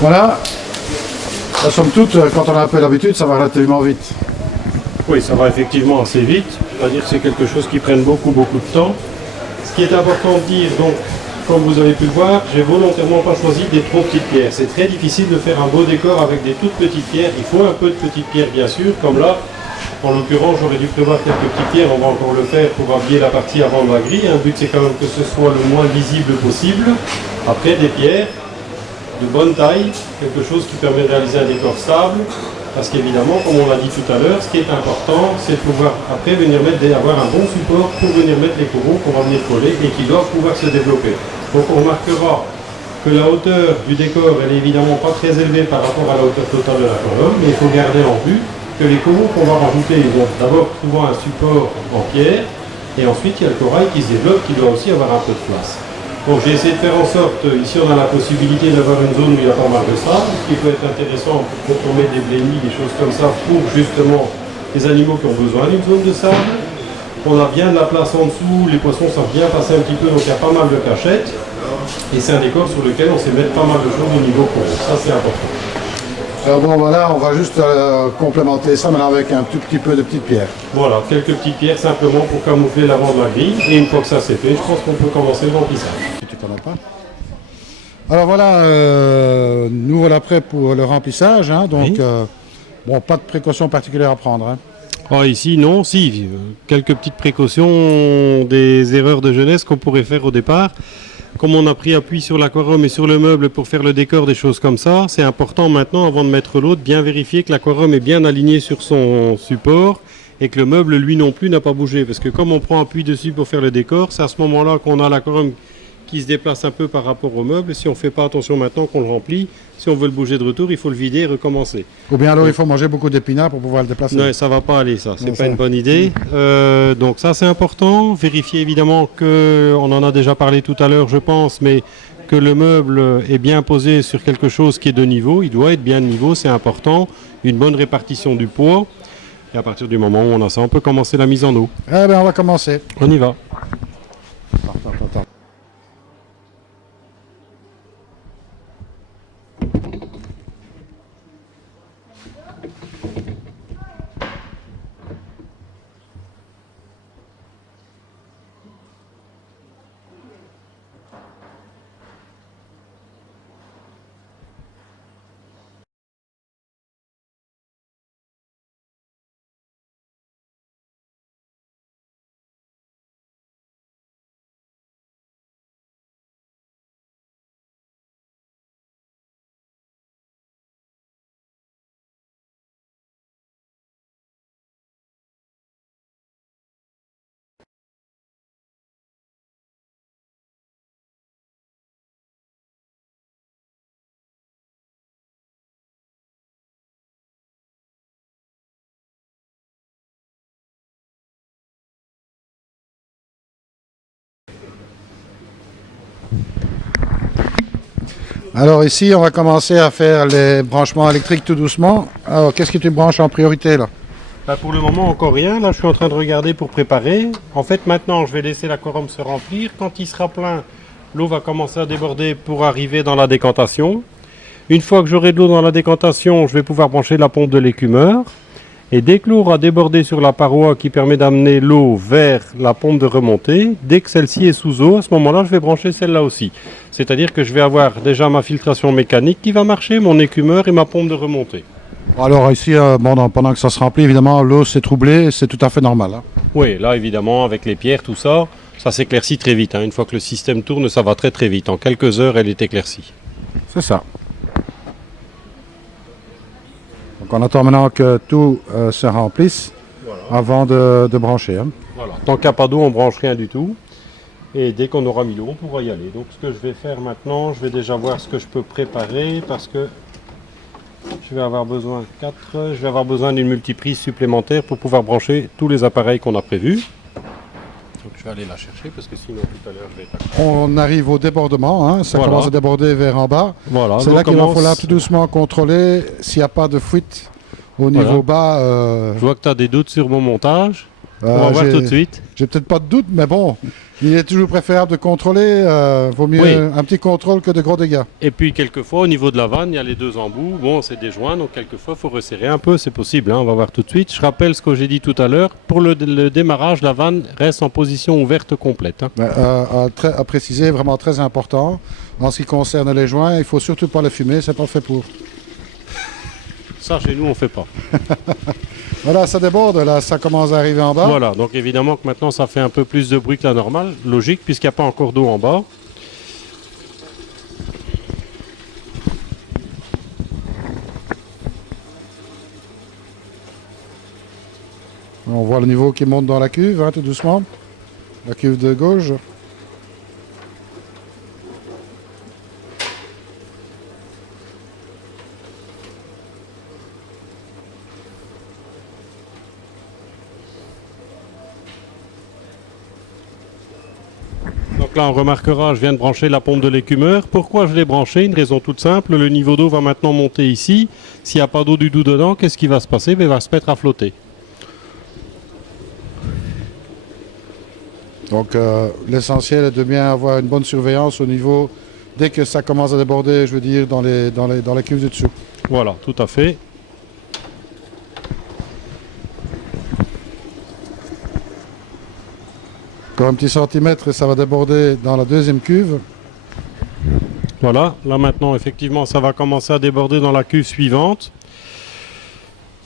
Voilà. La somme toute, quand on a un peu d'habitude, ça va relativement vite. Oui, ça va effectivement assez vite. Je ne vais pas dire que c'est quelque chose qui prenne beaucoup de temps. Ce qui est important de dire, donc, comme vous avez pu le voir, j'ai volontairement pas choisi des trop petites pierres. C'est très difficile de faire un beau décor avec des toutes petites pierres. Il faut un peu de petites pierres, bien sûr, comme là. En l'occurrence, j'aurais dû prévoir quelques petites pierres. On va encore le faire pour habiller la partie avant de la grille. Le but, c'est quand même que ce soit le moins visible possible. Après, des pierres de bonne taille, quelque chose qui permet de réaliser un décor stable, parce qu'évidemment, comme on l'a dit tout à l'heure, ce qui est important, c'est de pouvoir après venir avoir un bon support pour venir mettre les coraux qu'on va venir coller et qui doivent pouvoir se développer. Donc on remarquera que la hauteur du décor, elle est évidemment pas très élevée par rapport à la hauteur totale de la colonne, mais il faut garder en vue que les coraux qu'on va rajouter, ils ont d'abord souvent un support en pierre, et ensuite il y a le corail qui se développe, qui doit aussi avoir un peu de place. Donc j'ai essayé de faire en sorte, ici on a la possibilité d'avoir une zone où il y a pas mal de sable, ce qui peut être intéressant pour qu'on mette des blennies, des choses comme ça, pour justement les animaux qui ont besoin d'une zone de sable. On a bien de la place en dessous, les poissons savent bien passer un petit peu, donc il y a pas mal de cachettes. Et c'est un décor sur lequel on sait mettre pas mal de choses au niveau courant, ça c'est important. Alors bon voilà, on va juste complémenter ça maintenant avec un tout petit peu de petites pierres. Voilà, quelques petites pierres simplement pour camoufler l'avant de la grille. Et une fois que ça c'est fait, je pense qu'on peut commencer le remplissage. Si tu connais pas. Alors voilà, nous voilà prêts pour le remplissage. Hein, donc, Oui. Bon, pas de précautions particulières à prendre. Hein. Oh, ici, non, si, quelques petites précautions, des erreurs de jeunesse qu'on pourrait faire au départ. Comme on a pris appui sur l'aquarium et sur le meuble pour faire le décor, des choses comme ça, c'est important maintenant, avant de mettre l'autre, bien vérifier que l'aquarium est bien aligné sur son support et que le meuble, lui non plus, n'a pas bougé. Parce que comme on prend appui dessus pour faire le décor, c'est à ce moment-là qu'on a l'aquarium qui se déplace un peu par rapport au meuble. Si on ne fait pas attention maintenant qu'on le remplit, si on veut le bouger de retour, il faut le vider et recommencer. Ou bien alors il faut manger beaucoup d'épinards pour pouvoir le déplacer. Non, ça va pas aller ça, c'est Non, pas ça. une bonne idée. Donc ça c'est important. Vérifier évidemment que, on en a déjà parlé tout à l'heure je pense, mais que le meuble est bien posé sur quelque chose qui est de niveau. Il doit être bien de niveau, c'est important. Une bonne répartition du poids. Et à partir du moment où on a ça, on peut commencer la mise en eau. Eh bien, on va commencer. On y va. Attends. Alors ici, on va commencer à faire les branchements électriques tout doucement. Alors, qu'est-ce que tu branches en priorité là? Bah, pour le moment, encore rien. Là, je suis en train de regarder pour préparer. En fait, maintenant, je vais laisser l'aquarium se remplir. Quand il sera plein, l'eau va commencer à déborder pour arriver dans la décantation. Une fois que j'aurai de l'eau dans la décantation, je vais pouvoir brancher la pompe de l'écumeur. Et dès que l'eau aura débordé sur la paroi qui permet d'amener l'eau vers la pompe de remontée, dès que celle-ci est sous eau, à ce moment-là, je vais brancher celle-là aussi. C'est-à-dire que je vais avoir déjà ma filtration mécanique qui va marcher, mon écumeur et ma pompe de remontée. Alors ici, pendant que ça se remplit, évidemment, l'eau s'est troublée, c'est tout à fait normal. Hein. Oui, là, évidemment, avec les pierres, tout ça, ça s'éclaircit très vite. Hein. Une fois que le système tourne, ça va très très vite. En quelques heures, elle est éclaircie. C'est ça. Donc on attend maintenant que tout se remplisse avant de brancher. Hein. Voilà. Tant qu'il n'y a pas d'eau, on ne branche rien du tout. Et dès qu'on aura mis l'eau, on pourra y aller. Donc ce que je vais faire maintenant, je vais déjà voir ce que je peux préparer parce que je vais avoir besoin d'une multiprise supplémentaire pour pouvoir brancher tous les appareils qu'on a prévus. Donc je vais aller la chercher parce que sinon tout à l'heure je vais être... On arrive au débordement, hein. Ça commence à déborder vers en bas. Voilà, c'est là qu'il va falloir tout doucement contrôler s'il n'y a pas de fuite au niveau bas. Je vois que tu as des doutes sur mon montage. On va voir tout de suite. J'ai peut-être pas de doute, mais bon, il est toujours préférable de contrôler. Vaut mieux un petit contrôle que de gros dégâts. Et puis quelquefois au niveau de la vanne, il y a les deux embouts. Bon, c'est des joints, donc quelquefois il faut resserrer un peu, c'est possible. Hein, on va voir tout de suite. Je rappelle ce que j'ai dit tout à l'heure. Pour le démarrage, la vanne reste en position ouverte complète. Hein. À préciser, vraiment très important. En ce qui concerne les joints, il ne faut surtout pas les fumer, c'est pas fait pour. Ça, chez nous, on ne fait pas. Voilà, ça déborde, là, ça commence à arriver en bas. Voilà, donc évidemment que maintenant, ça fait un peu plus de bruit que la normale. Logique, puisqu'il n'y a pas encore d'eau en bas. On voit le niveau qui monte dans la cuve, hein, tout doucement. La cuve de gauche. Donc là, on remarquera, je viens de brancher la pompe de l'écumeur. Pourquoi je l'ai branché? Une raison toute simple, le niveau d'eau va maintenant monter ici. S'il n'y a pas d'eau du tout dedans, qu'est-ce qui va se passer? Il va se mettre à flotter. Donc l'essentiel est de bien avoir une bonne surveillance au niveau, dès que ça commence à déborder, je veux dire, dans les cuves du dessous. Voilà, tout à fait. Encore un petit centimètre et ça va déborder dans la deuxième cuve. Voilà, là maintenant effectivement ça va commencer à déborder dans la cuve suivante.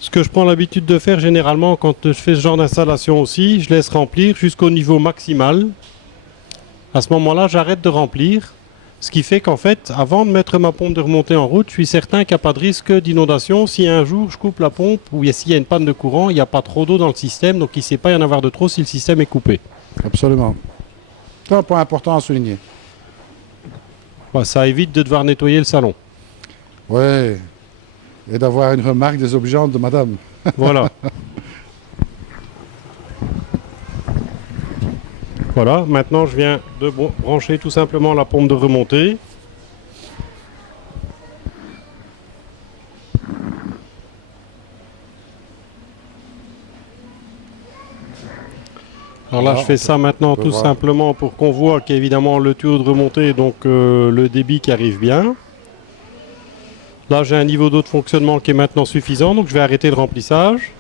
Ce que je prends l'habitude de faire généralement quand je fais ce genre d'installation aussi, je laisse remplir jusqu'au niveau maximal. À ce moment-là, j'arrête de remplir. Ce qui fait qu'en fait, avant de mettre ma pompe de remontée en route, je suis certain qu'il n'y a pas de risque d'inondation. Si un jour je coupe la pompe ou s'il y a une panne de courant, il n'y a pas trop d'eau dans le système, donc il ne sait pas y en avoir de trop si le système est coupé. Absolument. C'est un point important à souligner. Ouais, ça évite de devoir nettoyer le salon. Oui. Et d'avoir une remarque désobligeante de madame. Voilà. Voilà, maintenant je viens de brancher tout simplement la pompe de remontée. Alors là, Voilà, je fais ça maintenant peut tout voir. simplement pour qu'on voit qu'évidemment le tuyau de remontée, donc le débit qui arrive bien. Là, j'ai un niveau d'eau de fonctionnement qui est maintenant suffisant, donc je vais arrêter le remplissage.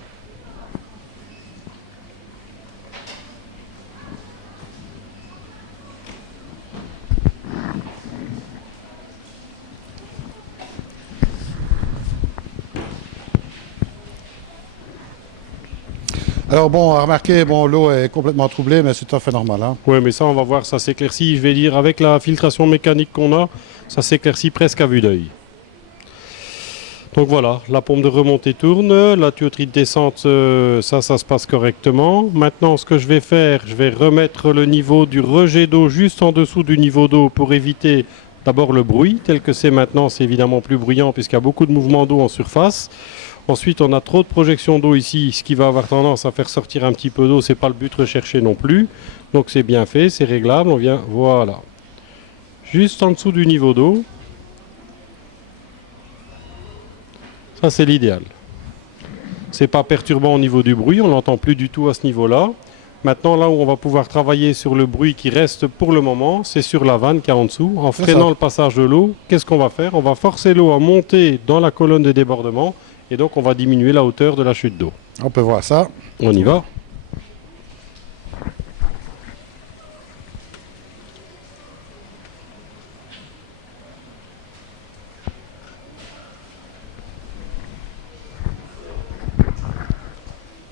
Alors bon, remarquez, bon, l'eau est complètement troublée, mais c'est tout à fait normal, hein. Oui, mais ça, on va voir, ça s'éclaircit. Je vais dire, avec la filtration mécanique qu'on a, ça s'éclaircit presque à vue d'œil. Donc voilà, la pompe de remontée tourne, la tuyauterie de descente, ça se passe correctement. Maintenant, ce que je vais faire, je vais remettre le niveau du rejet d'eau juste en dessous du niveau d'eau pour éviter d'abord le bruit, tel que c'est maintenant, c'est évidemment plus bruyant puisqu'il y a beaucoup de mouvements d'eau en surface. Ensuite, on a trop de projection d'eau ici, ce qui va avoir tendance à faire sortir un petit peu d'eau. C'est pas le but recherché non plus. Donc c'est bien fait, c'est réglable. On vient, voilà, juste en dessous du niveau d'eau. Ça, c'est l'idéal. C'est pas perturbant au niveau du bruit, on l'entend plus du tout à ce niveau-là. Maintenant, là où on va pouvoir travailler sur le bruit qui reste pour le moment, c'est sur la vanne qui est en dessous. En freinant le passage de l'eau, qu'est-ce qu'on va faire? On va forcer l'eau à monter dans la colonne de débordement et donc on va diminuer la hauteur de la chute d'eau. On peut voir ça. On y va.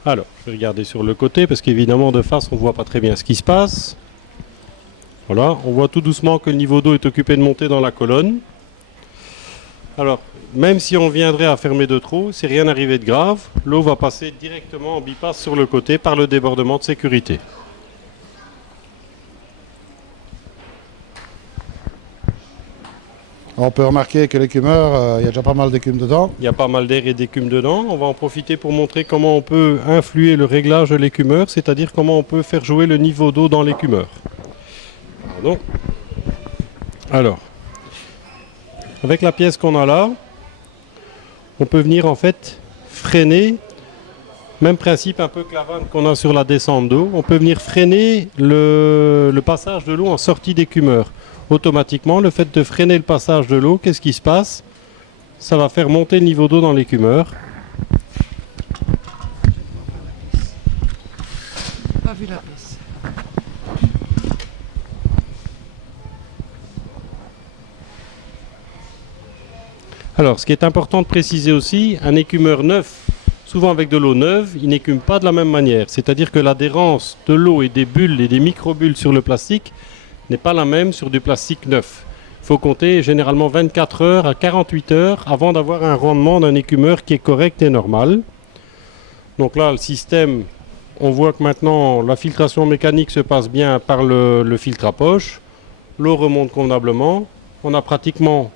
Alors, je vais regarder sur le côté parce qu'évidemment de face on voit pas très bien ce qui se passe. Voilà, on voit tout doucement que le niveau d'eau est occupé de monter dans la colonne. Alors, même si on viendrait à fermer de trop, c'est rien arrivé de grave. L'eau va passer directement en bypass sur le côté par le débordement de sécurité. On peut remarquer que l'écumeur, il y a déjà pas mal d'écume dedans. Il y a pas mal d'air et d'écume dedans. On va en profiter pour montrer comment on peut influer le réglage de l'écumeur, c'est-à-dire comment on peut faire jouer le niveau d'eau dans l'écumeur. Pardon. Alors, avec la pièce qu'on a là, on peut venir en fait freiner, même principe un peu que la vanne qu'on a sur la descente d'eau, on peut venir freiner le passage de l'eau en sortie d'écumeur. Automatiquement, le fait de freiner le passage de l'eau, qu'est-ce qui se passe? Ça va faire monter le niveau d'eau dans l'écumeur. Pas vu la piste. Alors, ce qui est important de préciser aussi, un écumeur neuf, souvent avec de l'eau neuve, il n'écume pas de la même manière. C'est-à-dire que l'adhérence de l'eau et des bulles et des microbules sur le plastique n'est pas la même sur du plastique neuf. Il faut compter généralement 24 heures à 48 heures avant d'avoir un rendement d'un écumeur qui est correct et normal. Donc là, le système, on voit que maintenant la filtration mécanique se passe bien par le filtre à poche. L'eau remonte convenablement. On n'a pratiquement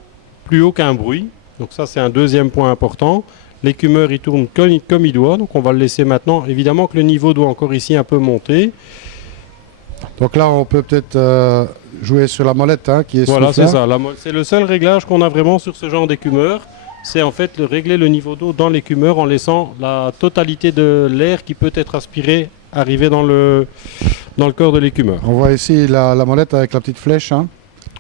plus aucun bruit. Donc ça, c'est un deuxième point important. L'écumeur, il tourne comme il doit. Donc on va le laisser maintenant. Évidemment que le niveau doit encore ici un peu monter. Donc là, on peut peut-être jouer sur la molette, hein, qui est Voilà, sous le c'est flanc. ça. C'est le seul réglage qu'on a vraiment sur ce genre d'écumeur. C'est en fait de régler le niveau d'eau dans l'écumeur en laissant la totalité de l'air qui peut être aspiré arriver dans le corps de l'écumeur. On voit ici la molette avec la petite flèche, hein.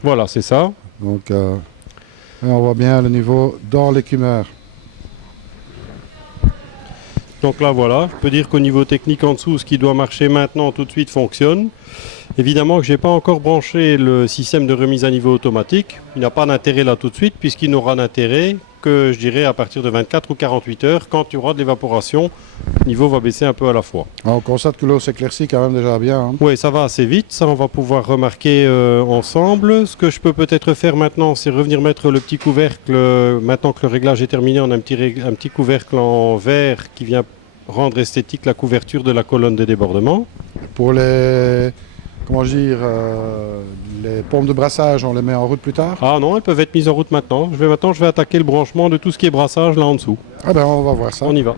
Voilà, c'est ça. Donc, et on voit bien le niveau dans l'écumeur. Donc là, voilà, je peux dire qu'au niveau technique en dessous, ce qui doit marcher maintenant tout de suite fonctionne. Évidemment que je n'ai pas encore branché le système de remise à niveau automatique. Il n'a pas d'intérêt là tout de suite, puisqu'il n'aura d'intérêt que, je dirais, à partir de 24 ou 48 heures, quand il y aura de l'évaporation, le niveau va baisser un peu à la fois. On constate que l'eau s'éclaircit quand même déjà bien, hein. Oui, ça va assez vite, ça on va pouvoir remarquer ensemble. Ce que je peux peut-être faire maintenant, c'est revenir mettre le petit couvercle, maintenant que le réglage est terminé, on a un petit couvercle en verre qui vient rendre esthétique la couverture de la colonne de débordement. Pour les, comment dire, les pompes de brassage, on les met en route plus tard. Ah non, elles peuvent être mises en route maintenant. Je vais attaquer le branchement de tout ce qui est brassage là en dessous. Ah ben, on va voir ça. On y va.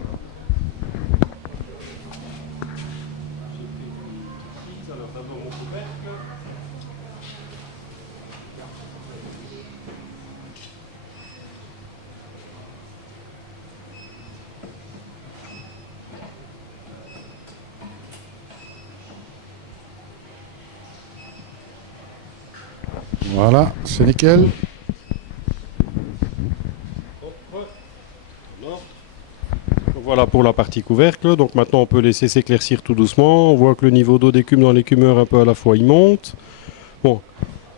Voilà, c'est nickel. Donc voilà pour la partie couvercle. Donc maintenant on peut laisser s'éclaircir tout doucement. On voit que le niveau d'eau d'écume dans l'écumeur un peu à la fois il monte. Bon,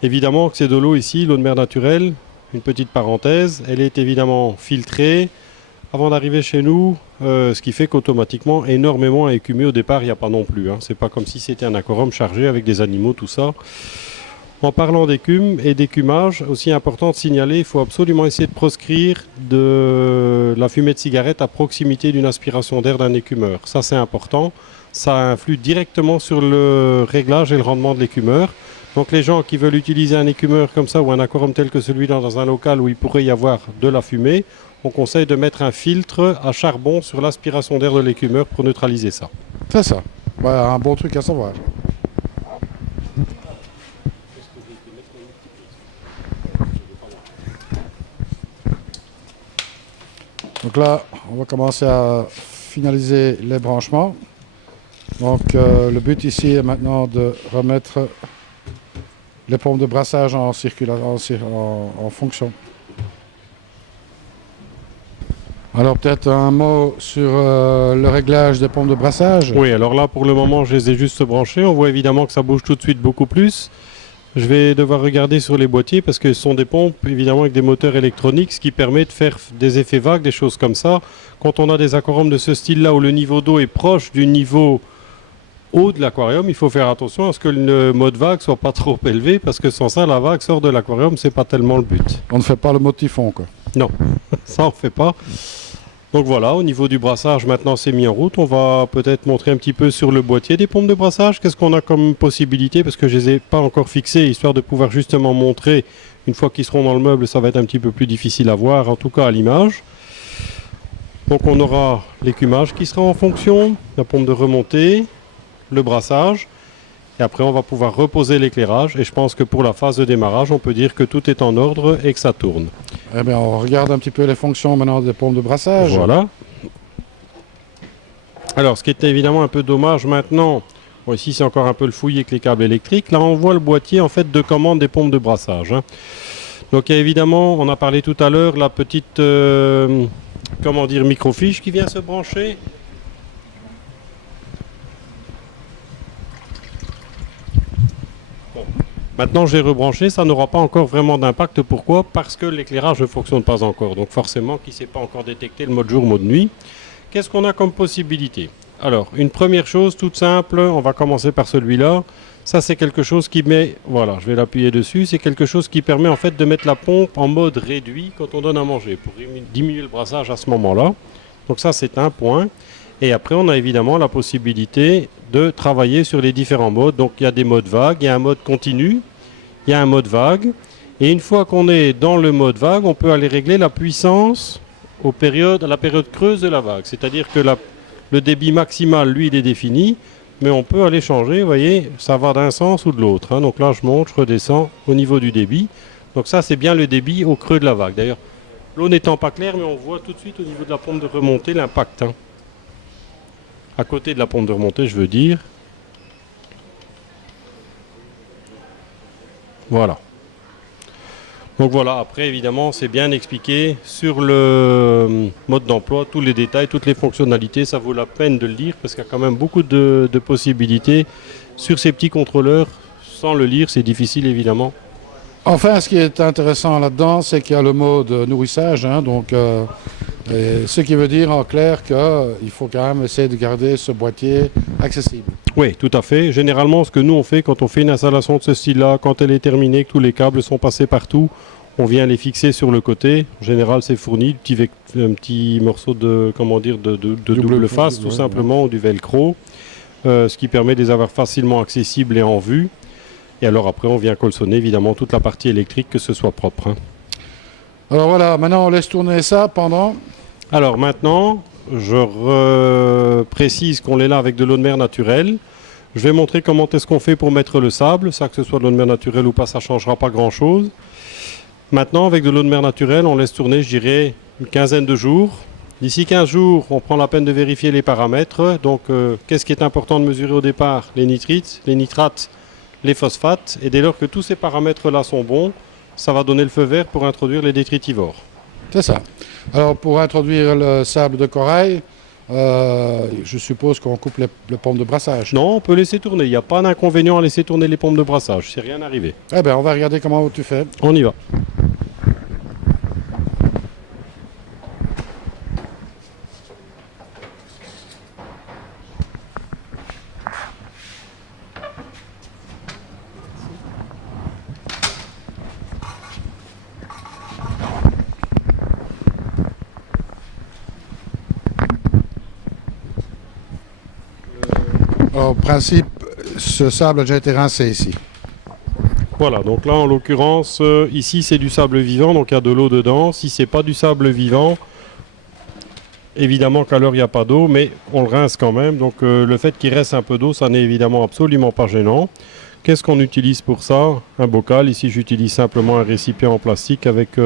évidemment que c'est de l'eau ici, l'eau de mer naturelle. Une petite parenthèse, elle est évidemment filtrée avant d'arriver chez nous, ce qui fait qu'automatiquement énormément à écumer au départ il n'y a pas non plus. C'est pas comme si c'était un aquarium chargé avec des animaux, tout ça. En parlant d'écume et d'écumage, aussi important de signaler, il faut absolument essayer de proscrire de la fumée de cigarette à proximité d'une aspiration d'air d'un écumeur. Ça c'est important, ça influe directement sur le réglage et le rendement de l'écumeur. Donc les gens qui veulent utiliser un écumeur comme ça ou un aquarium tel que celui-là dans un local où il pourrait y avoir de la fumée, on conseille de mettre un filtre à charbon sur l'aspiration d'air de l'écumeur pour neutraliser ça. C'est ça. Voilà, un bon truc à savoir. Donc là, on va commencer à finaliser les branchements. Donc le but ici est maintenant de remettre les pompes de brassage en fonction. Alors peut-être un mot sur le réglage des pompes de brassage. Oui, alors là pour le moment je les ai juste branchées. On voit évidemment que ça bouge tout de suite beaucoup plus. Je vais devoir regarder sur les boîtiers parce que ce sont des pompes évidemment avec des moteurs électroniques, ce qui permet de faire des effets vagues, des choses comme ça. Quand on a des aquariums de ce style-là où le niveau d'eau est proche du niveau haut de l'aquarium, il faut faire attention à ce que le mode vague soit pas trop élevé parce que sans ça la vague sort de l'aquarium, c'est pas tellement le but. On ne fait pas le mode typhon, quoi. Non, ça on fait pas. Donc voilà, au niveau du brassage, maintenant c'est mis en route. On va peut-être montrer un petit peu sur le boîtier des pompes de brassage. Qu'est-ce qu'on a comme possibilité? Parce que je ne les ai pas encore fixées, histoire de pouvoir justement montrer. Une fois qu'ils seront dans le meuble, ça va être un petit peu plus difficile à voir, en tout cas à l'image. Donc on aura l'écumage qui sera en fonction, la pompe de remontée, le brassage. Et après, on va pouvoir reposer l'éclairage. Et je pense que pour la phase de démarrage, on peut dire que tout est en ordre et que ça tourne. Eh bien, on regarde un petit peu les fonctions maintenant des pompes de brassage. Voilà. Alors, ce qui est évidemment un peu dommage maintenant, bon, ici c'est encore un peu le fouillis avec les câbles électriques. Là, on voit le boîtier en fait de commande des pompes de brassage. Donc, il y a évidemment, on a parlé tout à l'heure, la petite microfiche qui vient se brancher. Maintenant, j'ai rebranché, ça n'aura pas encore vraiment d'impact. Pourquoi? Parce que l'éclairage ne fonctionne pas encore. Donc forcément, qui ne sait pas encore détecter le mode jour, mode nuit. Qu'est-ce qu'on a comme possibilité? Alors, une première chose toute simple, on va commencer par celui-là. Ça, c'est quelque chose qui met, voilà, je vais l'appuyer dessus, c'est quelque chose qui permet en fait de mettre la pompe en mode réduit quand on donne à manger, pour diminuer le brassage à ce moment-là. Donc ça, c'est un point. Et après, on a évidemment la possibilité de travailler sur les différents modes. Donc, il y a des modes vagues, il y a un mode continu, il y a un mode vague. Et une fois qu'on est dans le mode vague, on peut aller régler la puissance à la période creuse de la vague. C'est-à-dire que le débit maximal, lui, il est défini, mais on peut aller changer. Vous voyez, ça va d'un sens ou de l'autre. Donc là, je monte, je redescends au niveau du débit. Donc ça, c'est bien le débit au creux de la vague. D'ailleurs, l'eau n'étant pas claire, mais on voit tout de suite au niveau de la pompe de remontée l'impact. À côté de la pompe de remontée, je veux dire. Voilà. Donc voilà, après évidemment c'est bien expliqué sur le mode d'emploi, tous les détails, toutes les fonctionnalités, ça vaut la peine de le lire parce qu'il y a quand même beaucoup de possibilités sur ces petits contrôleurs. Sans le lire, c'est difficile évidemment. Enfin, ce qui est intéressant là-dedans, c'est qu'il y a le mode nourrissage, ce qui veut dire en clair qu'il faut quand même essayer de garder ce boîtier accessible. Oui, tout à fait. Généralement, ce que nous on fait quand on fait une installation de ce style-là, quand elle est terminée, que tous les câbles sont passés partout, on vient les fixer sur le côté. En général, c'est fourni, un petit morceau de double face, tout simplement, ou du velcro, ce qui permet de les avoir facilement accessibles et en vue. Et alors après, on vient colçonner évidemment toute la partie électrique, que ce soit propre. Alors voilà, maintenant on laisse tourner ça pendant... Alors maintenant, je précise qu'on est là avec de l'eau de mer naturelle. Je vais montrer comment est-ce qu'on fait pour mettre le sable. Ça, que ce soit de l'eau de mer naturelle ou pas, ça ne changera pas grand-chose. Maintenant, avec de l'eau de mer naturelle, on laisse tourner, je dirais, une quinzaine de jours. D'ici 15 jours, on prend la peine de vérifier les paramètres. Donc, qu'est-ce qui est important de mesurer au départ? Les nitrites, les nitrates, les phosphates. Et dès lors que tous ces paramètres-là sont bons, ça va donner le feu vert pour introduire les détritivores. C'est ça. Alors, pour introduire le sable de corail, je suppose qu'on coupe les pompes de brassage. Non, on peut laisser tourner. Il n'y a pas d'inconvénient à laisser tourner les pompes de brassage. C'est rien arrivé. Eh bien, on va regarder comment tu fais. On y va. Alors, au principe, ce sable a déjà été rincé ici. Voilà, donc là en l'occurrence, ici c'est du sable vivant, donc il y a de l'eau dedans. Si c'est pas du sable vivant, évidemment qu'à l'heure il n'y a pas d'eau, mais on le rince quand même. Donc le fait qu'il reste un peu d'eau, ça n'est évidemment absolument pas gênant. Qu'est-ce qu'on utilise pour ça? Un bocal. Ici j'utilise simplement un récipient en plastique avec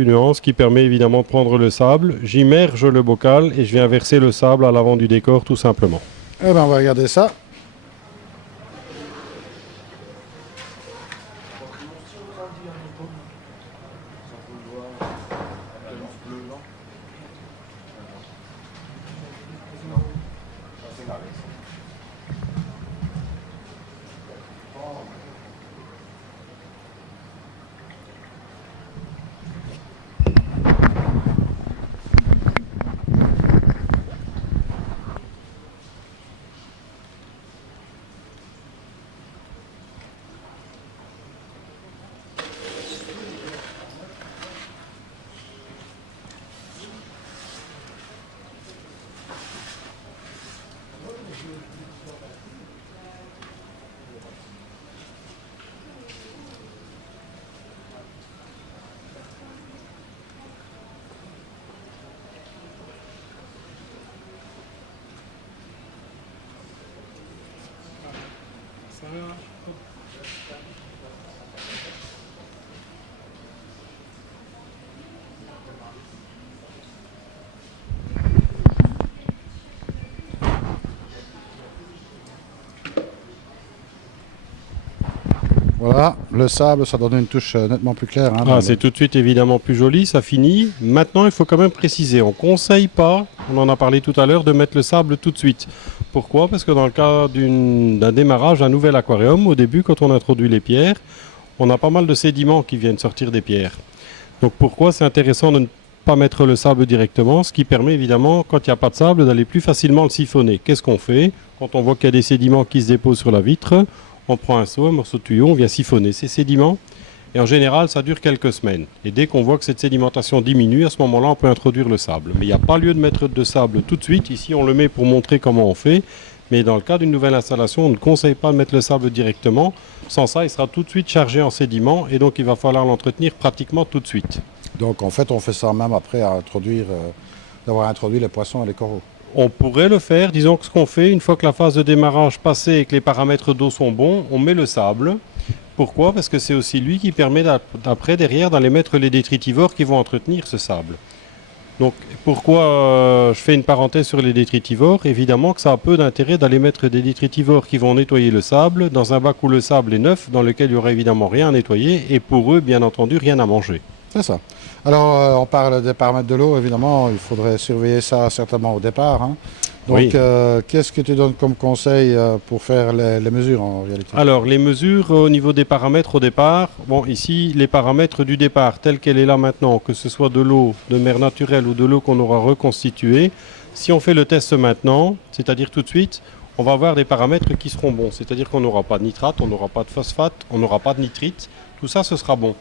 une anse qui permet évidemment de prendre le sable. J'immerge le bocal et je viens verser le sable à l'avant du décor tout simplement. Eh bien, on va regarder ça. Voilà, le sable, ça donne une touche nettement plus claire. Hein, C'est tout de suite évidemment plus joli, ça finit. Maintenant, il faut quand même préciser, on ne conseille pas, on en a parlé tout à l'heure, de mettre le sable tout de suite. Pourquoi? Parce que dans le cas d'un démarrage, un nouvel aquarium, au début, quand on introduit les pierres, on a pas mal de sédiments qui viennent sortir des pierres. Donc pourquoi c'est intéressant de ne pas mettre le sable directement, ce qui permet évidemment, quand il n'y a pas de sable, d'aller plus facilement le siphonner. Qu'est-ce qu'on fait? Quand on voit qu'il y a des sédiments qui se déposent sur la vitre, on prend un seau, un morceau de tuyau, on vient siphonner ces sédiments. Et en général, ça dure quelques semaines. Et dès qu'on voit que cette sédimentation diminue, à ce moment-là, on peut introduire le sable. Mais il n'y a pas lieu de mettre de sable tout de suite. Ici, on le met pour montrer comment on fait. Mais dans le cas d'une nouvelle installation, on ne conseille pas de mettre le sable directement. Sans ça, il sera tout de suite chargé en sédiments. Et donc, il va falloir l'entretenir pratiquement tout de suite. Donc, en fait, on fait ça même après d'avoir introduit les poissons et les coraux. On pourrait le faire, disons que ce qu'on fait, une fois que la phase de démarrage passée et que les paramètres d'eau sont bons, on met le sable. Pourquoi? Parce que c'est aussi lui qui permet d'après, derrière, d'aller mettre les détritivores qui vont entretenir ce sable. Donc pourquoi je fais une parenthèse sur les détritivores? Évidemment que ça a peu d'intérêt d'aller mettre des détritivores qui vont nettoyer le sable dans un bac où le sable est neuf, dans lequel il n'y aura évidemment rien à nettoyer et pour eux, bien entendu, rien à manger. C'est ça. Alors, on parle des paramètres de l'eau, évidemment, il faudrait surveiller ça certainement au départ. Hein. Donc, oui. Qu'est-ce que tu donnes comme conseil pour faire les mesures en réalité? Alors, les mesures au niveau des paramètres au départ, bon, ici, les paramètres du départ, tels qu'elle est là maintenant, que ce soit de l'eau de mer naturelle ou de l'eau qu'on aura reconstituée, si on fait le test maintenant, c'est-à-dire tout de suite, on va avoir des paramètres qui seront bons. C'est-à-dire qu'on n'aura pas de nitrate, on n'aura pas de phosphate, on n'aura pas de nitrite, tout ça, ce sera bon.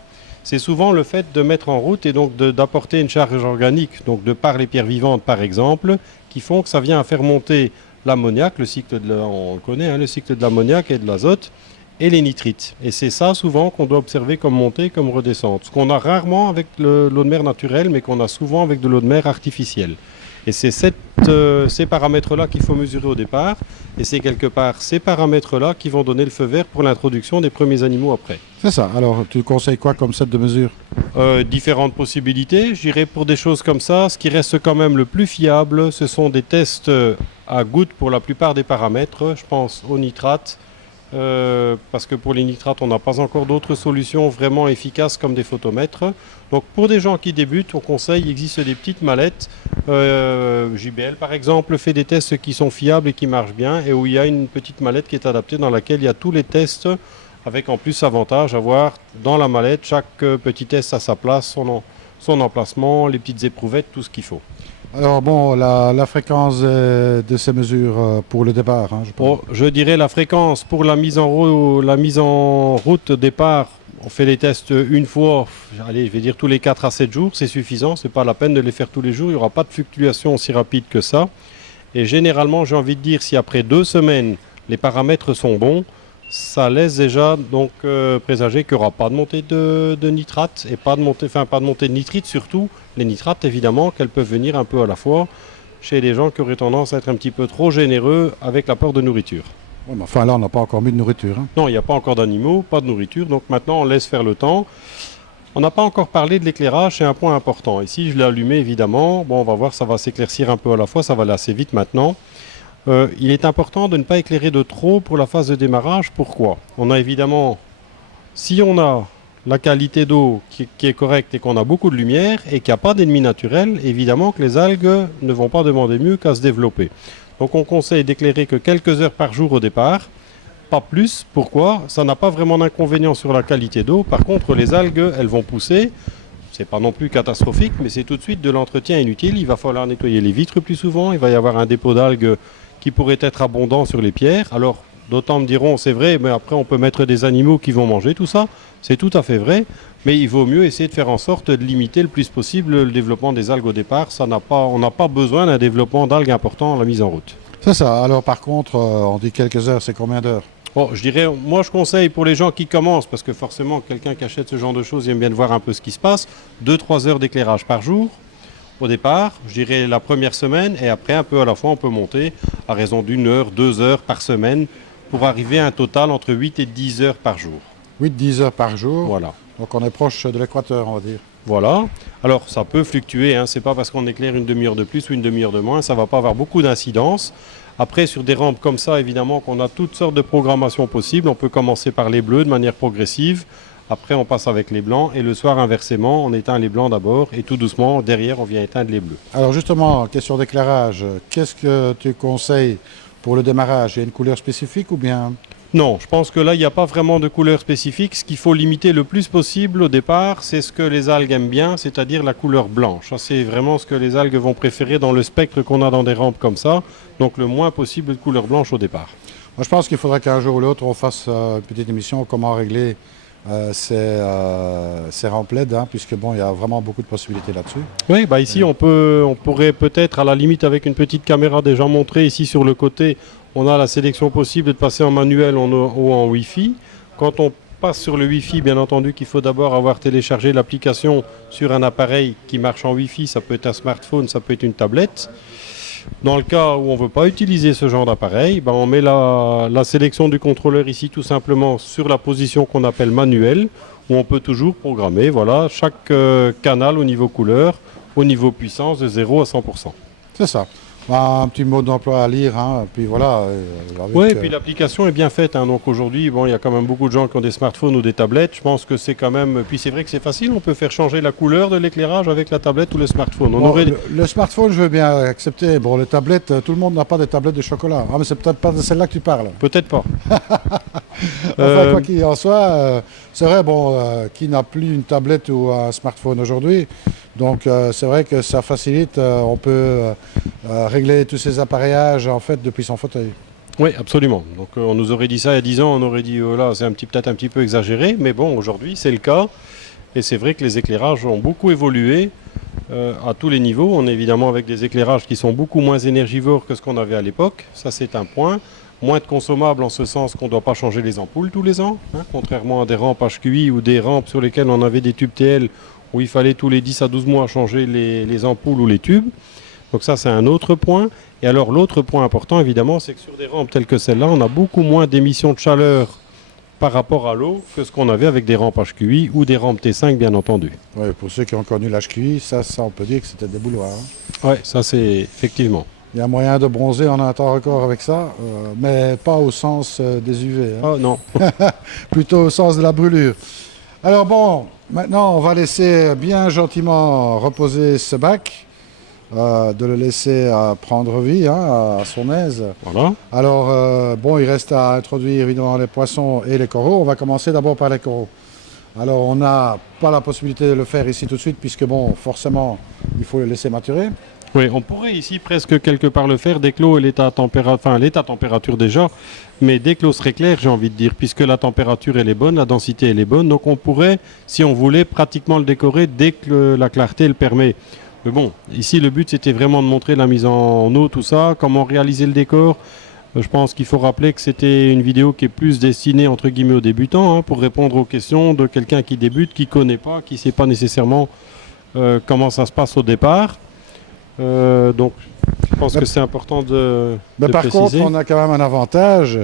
C'est souvent le fait de mettre en route et donc d'apporter une charge organique, donc de par les pierres vivantes par exemple, qui font que ça vient à faire monter l'ammoniac, on le connaît, hein, le cycle de l'ammoniac et de l'azote, et les nitrites. Et c'est ça souvent qu'on doit observer comme montée, comme redescente. Ce qu'on a rarement avec l'eau de mer naturelle, mais qu'on a souvent avec de l'eau de mer artificielle. Et c'est ces paramètres-là qu'il faut mesurer au départ, et c'est quelque part ces paramètres-là qui vont donner le feu vert pour l'introduction des premiers animaux après. C'est ça. Alors, tu conseilles quoi comme set de mesure? Différentes possibilités. Je dirais pour des choses comme ça, ce qui reste quand même le plus fiable, ce sont des tests à gouttes pour la plupart des paramètres. Je pense au nitrate parce que pour les nitrates, on n'a pas encore d'autres solutions vraiment efficaces comme des photomètres. Donc pour des gens qui débutent, on conseille, il existe des petites mallettes. JBL par exemple fait des tests qui sont fiables et qui marchent bien, et où il y a une petite mallette qui est adaptée dans laquelle il y a tous les tests, avec en plus avantage avoir dans la mallette chaque petit test à sa place, son emplacement, les petites éprouvettes, tout ce qu'il faut. Alors bon, la fréquence de ces mesures pour le départ, hein, je pense. Je dirais la fréquence pour la mise en route au départ. On fait les tests une fois, allez, je vais dire tous les 4 à 7 jours, c'est suffisant, c'est pas la peine de les faire tous les jours, il n'y aura pas de fluctuation aussi rapide que ça. Et généralement, j'ai envie de dire, si après 2 semaines, les paramètres sont bons, ça laisse déjà donc présager qu'il n'y aura pas de montée de nitrate et pas de montée de nitrite, surtout les nitrates évidemment, qu'elles peuvent venir un peu à la fois chez des gens qui auraient tendance à être un petit peu trop généreux avec l'apport de nourriture. Ouais, mais enfin là, on n'a pas encore mis de nourriture. Hein. Non, il n'y a pas encore d'animaux, pas de nourriture, donc maintenant on laisse faire le temps. On n'a pas encore parlé de l'éclairage, c'est un point important. Ici, je l'ai allumé évidemment. Bon, on va voir, ça va s'éclaircir un peu à la fois, ça va aller assez vite maintenant. Il est important de ne pas éclairer de trop pour la phase de démarrage. Pourquoi? On a évidemment, si on a la qualité d'eau qui est correcte et qu'on a beaucoup de lumière et qu'il n'y a pas d'ennemis naturels, évidemment que les algues ne vont pas demander mieux qu'à se développer. Donc on conseille d'éclairer que quelques heures par jour au départ, pas plus. Pourquoi? Ça n'a pas vraiment d'inconvénient sur la qualité d'eau. Par contre, les algues, elles vont pousser. C'est pas non plus catastrophique, mais c'est tout de suite de l'entretien inutile. Il va falloir nettoyer les vitres plus souvent. Il va y avoir un dépôt d'algues qui pourrait être abondant sur les pierres. Alors, d'autant me diront, c'est vrai, mais après on peut mettre des animaux qui vont manger tout ça. C'est tout à fait vrai, mais il vaut mieux essayer de faire en sorte de limiter le plus possible le développement des algues au départ. On n'a pas besoin d'un développement d'algues important à la mise en route. C'est ça. Alors par contre, on dit quelques heures, c'est combien d'heures? Bon, je dirais, moi je conseille pour les gens qui commencent, parce que forcément quelqu'un qui achète ce genre de choses, il aime bien de voir un peu ce qui se passe, 2-3 heures d'éclairage par jour. Au départ, je dirais la première semaine, et après un peu à la fois on peut monter à raison d'1 heure, 2 heures par semaine pour arriver à un total entre 8 et 10 heures par jour. 8-10 heures par jour. Voilà. Donc on est proche de l'équateur, on va dire. Voilà. Alors ça peut fluctuer, hein. C'est pas parce qu'on éclaire une demi-heure de plus ou une demi-heure de moins, ça va pas avoir beaucoup d'incidence. Après, sur des rampes comme ça, évidemment qu'on a toutes sortes de programmations possibles. On peut commencer par les bleus de manière progressive. Après, on passe avec les blancs et le soir, inversement, on éteint les blancs d'abord et tout doucement, derrière, on vient éteindre les bleus. Alors justement, question d'éclairage, qu'est-ce que tu conseilles pour le démarrage? Il y a une couleur spécifique ou bien? Non, je pense que là, il n'y a pas vraiment de couleur spécifique. Ce qu'il faut limiter le plus possible au départ, c'est ce que les algues aiment bien, c'est-à-dire la couleur blanche. Ça, c'est vraiment ce que les algues vont préférer dans le spectre qu'on a dans des rampes comme ça. Donc le moins possible de couleur blanche au départ. Moi, je pense qu'il faudrait qu'un jour ou l'autre, on fasse une petite émission comment régler ces rampes LED, hein, puisque bon, il y a vraiment beaucoup de possibilités là-dessus. Oui, bah ici, on pourrait peut-être, à la limite, avec une petite caméra déjà montrée ici sur le côté, on a la sélection possible de passer en manuel ou en Wi-Fi. Quand on passe sur le Wi-Fi, bien entendu qu'il faut d'abord avoir téléchargé l'application sur un appareil qui marche en Wi-Fi. Ça peut être un smartphone, ça peut être une tablette. Dans le cas où on ne veut pas utiliser ce genre d'appareil, ben on met la sélection du contrôleur ici tout simplement sur la position qu'on appelle manuelle, où on peut toujours programmer voilà, chaque canal au niveau couleur, au niveau puissance de 0 à 100%. C'est ça. Un petit mot d'emploi à lire, hein, puis voilà. Oui, et puis l'application est bien faite. Hein, donc aujourd'hui, bon, il y a quand même beaucoup de gens qui ont des smartphones ou des tablettes. Je pense que c'est quand même. Puis c'est vrai que c'est facile. On peut faire changer la couleur de l'éclairage avec la tablette ou le smartphone. Le smartphone, je veux bien accepter. Bon, les tablettes, tout le monde n'a pas des tablettes de chocolat. Ah, mais c'est peut-être pas de celle-là que tu parles. Peut-être pas. Enfin, quoi qu'il en soit, c'est vrai, bon, qui n'a plus une tablette ou un smartphone aujourd'hui. Donc c'est vrai que ça facilite, on peut régler tous ces appareillages en fait depuis son fauteuil. Oui, absolument. Donc on nous aurait dit ça il y a 10 ans, on aurait dit là c'est peut-être un petit peu exagéré, mais bon aujourd'hui c'est le cas. Et c'est vrai que les éclairages ont beaucoup évolué à tous les niveaux. On est évidemment avec des éclairages qui sont beaucoup moins énergivores que ce qu'on avait à l'époque. Ça c'est un point. Moins de consommables en ce sens qu'on ne doit pas changer les ampoules tous les ans, hein, contrairement à des rampes HQI ou des rampes sur lesquelles on avait des tubes TL où il fallait tous les 10 à 12 mois changer les ampoules ou les tubes. Donc ça, c'est un autre point. Et alors, l'autre point important, évidemment, c'est que sur des rampes telles que celle-là, on a beaucoup moins d'émissions de chaleur par rapport à l'eau que ce qu'on avait avec des rampes HQI ou des rampes T5, bien entendu. Oui, pour ceux qui ont connu l'HQI, ça, on peut dire que c'était des bouloirs. Hein. Oui, ça, c'est effectivement. Il y a moyen de bronzer en un temps record avec ça, mais pas au sens des UV, hein. Ah non. Plutôt au sens de la brûlure. Alors bon, maintenant on va laisser bien gentiment reposer ce bac, de le laisser prendre vie, hein, à son aise. Voilà. Alors bon, il reste à introduire évidemment les poissons et les coraux. On va commencer d'abord par les coraux. Alors on n'a pas la possibilité de le faire ici tout de suite puisque bon, forcément, il faut le laisser maturer. Oui, on pourrait ici presque quelque part le faire dès que l'eau est à température, enfin elle est à température déjà, mais dès que l'eau serait claire, j'ai envie de dire, puisque la température elle est bonne, la densité elle est bonne, donc on pourrait, si on voulait, pratiquement le décorer dès que la clarté le permet. Mais bon, ici le but c'était vraiment de montrer la mise en eau, tout ça, comment réaliser le décor. Je pense qu'il faut rappeler que c'était une vidéo qui est plus destinée entre guillemets aux débutants, hein, pour répondre aux questions de quelqu'un qui débute, qui ne connaît pas, qui ne sait pas nécessairement comment ça se passe au départ. Donc, je pense que c'est important de Par préciser. contre, on a quand même un avantage,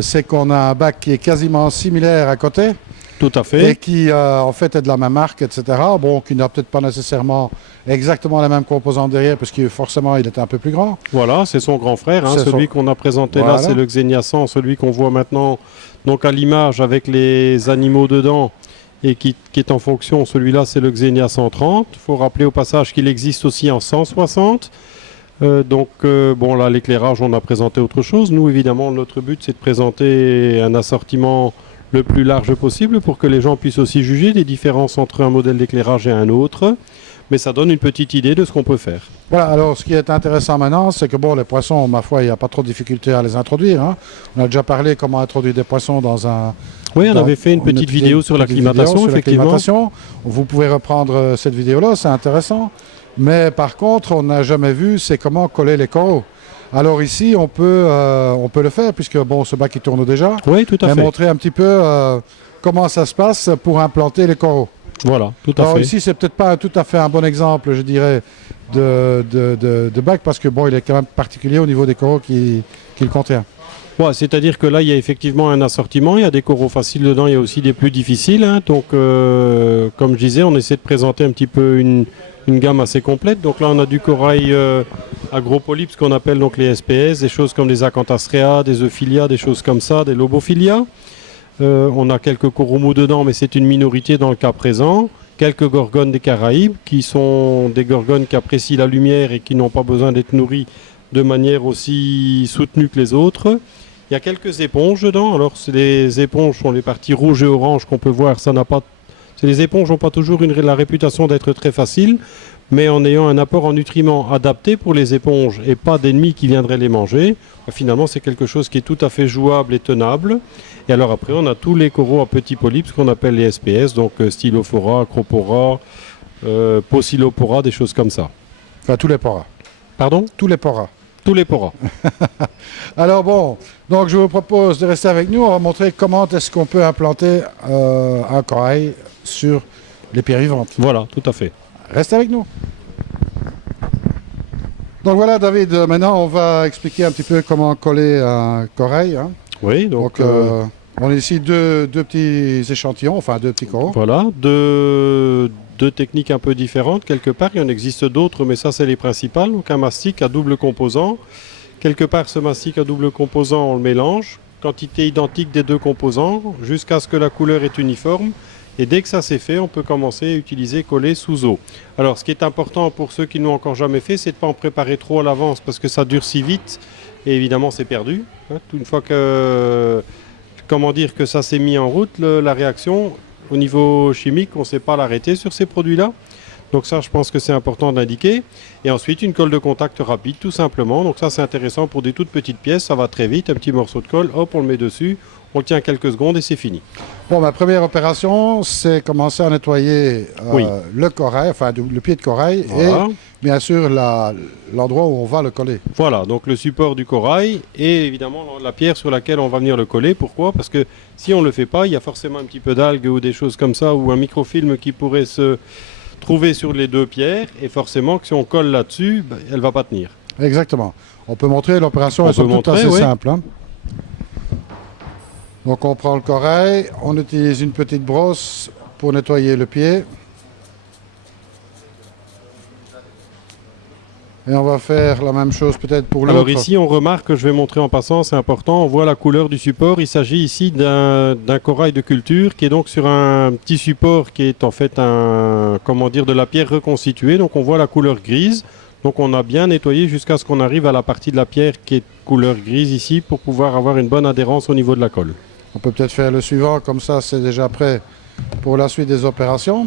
c'est qu'on a un bac qui est quasiment similaire à côté Tout à fait. et qui en fait est de la même marque, etc. Bon, qui n'a peut-être pas nécessairement exactement la même composante derrière parce que forcément il est un peu plus grand. Voilà, c'est son grand frère, hein, C'est celui son- qu'on a présenté Voilà. là, c'est le Xenia 100, celui qu'on voit maintenant donc à l'image avec les animaux dedans et qui est en fonction. Celui-là, c'est le Xenia 130. Il faut rappeler au passage qu'il existe aussi en 160. Bon, là, l'éclairage, on a présenté autre chose. Nous, évidemment, notre but, c'est de présenter un assortiment le plus large possible pour que les gens puissent aussi juger les différences entre un modèle d'éclairage et un autre. Mais ça donne une petite idée de ce qu'on peut faire. Voilà, alors ce qui est intéressant maintenant, c'est que bon, les poissons, ma foi, il n'y a pas trop de difficulté à les introduire, hein. On a déjà parlé comment introduire des poissons dans un... Oui, on dans- avait fait une on a petite fait vidéo sur petite l'acclimatation, vidéo sur effectivement. l'acclimatation. Vous pouvez reprendre cette vidéo-là, c'est intéressant. Mais par contre, on n'a jamais vu, c'est comment coller les coraux. Alors ici, on peut le faire, puisque bon, ce bac il tourne déjà. Oui, tout à Mais fait. montrer un petit peu comment ça se passe pour implanter les coraux. Voilà, tout à Alors fait. ici, c'est peut-être pas tout à fait un bon exemple, je dirais, de bac, parce que bon, il est quand même particulier au niveau des coraux qu'il contient. Ouais, c'est-à-dire que là, il y a effectivement un assortiment. Il y a des coraux faciles dedans, il y a aussi des plus difficiles, hein. Donc, comme je disais, on essaie de présenter un petit peu une gamme assez complète. Donc là, on a du corail agropolype, ce qu'on appelle donc les SPS, des choses comme des Acanthastrea, des Euphilia, des choses comme ça, des Lobophilia. On a quelques coraux mous dedans, mais c'est une minorité dans le cas présent. Quelques gorgones des Caraïbes, qui sont des gorgones qui apprécient la lumière et qui n'ont pas besoin d'être nourries de manière aussi soutenue que les autres. Il y a quelques éponges dedans. Alors, les éponges sont les parties rouges et oranges qu'on peut voir. Les éponges n'ont pas toujours la réputation d'être très faciles, mais en ayant un apport en nutriments adapté pour les éponges et pas d'ennemis qui viendraient les manger, finalement, c'est quelque chose qui est tout à fait jouable et tenable. Et alors après, on a tous les coraux à petits polypes, ce qu'on appelle les SPS, donc Stylophora, Acropora, Pocillopora, des choses comme ça. Enfin, tous les poras. Pardon ? Tous les poras. Tous les poras. Alors bon, donc je vous propose de rester avec nous. On va montrer comment est-ce qu'on peut implanter un corail sur les pierres vivantes. Voilà, tout à fait. Restez avec nous. Donc voilà, David, maintenant on va expliquer un petit peu comment coller un corail, hein. Oui, donc, On a ici deux petits échantillons, enfin deux petits coraux. voilà, deux techniques un peu différentes. Quelque part, il y en existe d'autres, mais ça, c'est les principales. Donc un mastic à double composant. Quelque part, ce mastic à double composant, on le mélange. Quantité identique des deux composants, jusqu'à ce que la couleur est uniforme. Et dès que ça c'est fait, on peut commencer à utiliser coller sous eau. Alors, ce qui est important pour ceux qui ne l'ont encore jamais fait, c'est de ne pas en préparer trop à l'avance, parce que ça durcit vite. Et évidemment, c'est perdu, hein. Une fois que... Comment dire que ça s'est mis en route, la réaction, au niveau chimique, on ne sait pas l'arrêter sur ces produits-là. Donc ça, je pense que c'est important d'indiquer. Et ensuite, une colle de contact rapide, tout simplement. Donc ça, c'est intéressant pour des toutes petites pièces. Ça va très vite. Un petit morceau de colle, hop, on le met dessus. On le tient quelques secondes et c'est fini. Bon, ma première opération, c'est commencer à nettoyer Oui. le corail, enfin le pied de corail, Voilà. et bien sûr l'endroit où on va le coller. Voilà, donc le support du corail et évidemment la pierre sur laquelle on va venir le coller. Pourquoi ? Parce que si on ne le fait pas, il y a forcément un petit peu d'algues ou des choses comme ça, ou un microfilm qui pourrait se trouver sur les deux pierres. Et forcément que si on colle là-dessus, elle ne va pas tenir. Exactement. On peut montrer l'opération, On elles sont peut toutes montrer, assez oui. simples, hein. Donc on prend le corail, on utilise une petite brosse pour nettoyer le pied. Et on va faire la même chose peut-être pour l'autre. Alors ici, on remarque que je vais montrer en passant, c'est important, on voit la couleur du support. Il s'agit ici d'un corail de culture qui est donc sur un petit support qui est en fait comment dire, de la pierre reconstituée. Donc on voit la couleur grise. Donc on a bien nettoyé jusqu'à ce qu'on arrive à la partie de la pierre qui est couleur grise ici pour pouvoir avoir une bonne adhérence au niveau de la colle. On peut peut-être faire le suivant, comme ça c'est déjà prêt pour la suite des opérations.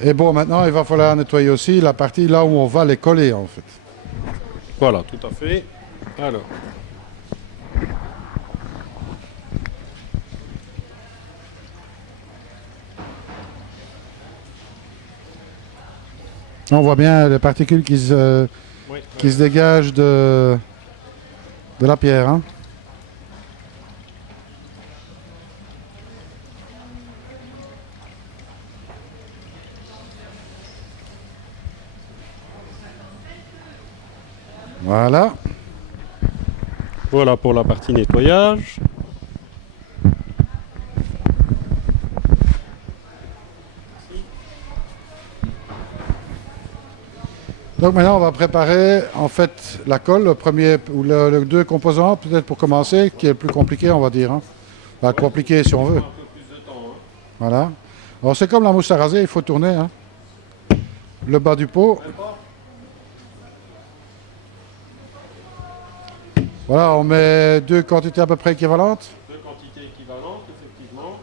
Et bon, maintenant il va falloir nettoyer aussi la partie là où on va les coller en fait. Voilà, tout à fait. Alors, On voit bien les particules qui se dégagent de la pierre. Hein. Voilà. voilà pour la partie nettoyage. Donc maintenant on va préparer en fait la colle, le premier ou le deux composants peut-être pour commencer, qui est le plus compliqué on va dire. Hein. Enfin, compliqué si on veut. Voilà. Alors c'est comme la mousse à raser, il faut tourner. Hein. Le bas du pot. Voilà, on met deux quantités à peu près équivalentes. Deux quantités équivalentes, effectivement.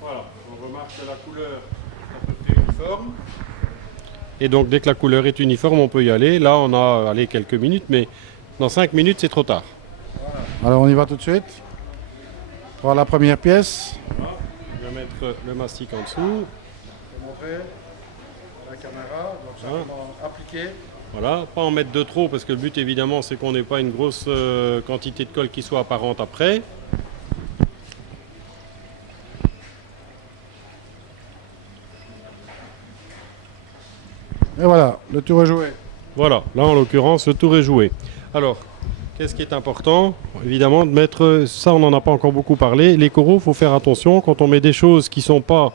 Voilà, on remarque que la couleur est à peu près uniforme. Et donc dès que la couleur est uniforme, on peut y aller. Là, on a allé quelques minutes, mais dans 5 minutes, c'est trop tard. Alors on y va tout de suite. Pour la première pièce. Voilà. Je vais mettre le mastic en dessous. Je vais montrer à la caméra, donc simplement appliquer. Voilà, pas en mettre de trop parce que le but évidemment c'est qu'on n'ait pas une grosse quantité de colle qui soit apparente après. Et voilà, le tour est joué. Voilà, là en l'occurrence le tour est joué. Alors, qu'est-ce qui est important? Évidemment de mettre, ça on n'en a pas encore beaucoup parlé, les coraux, il faut faire attention quand on met des choses qui ne sont pas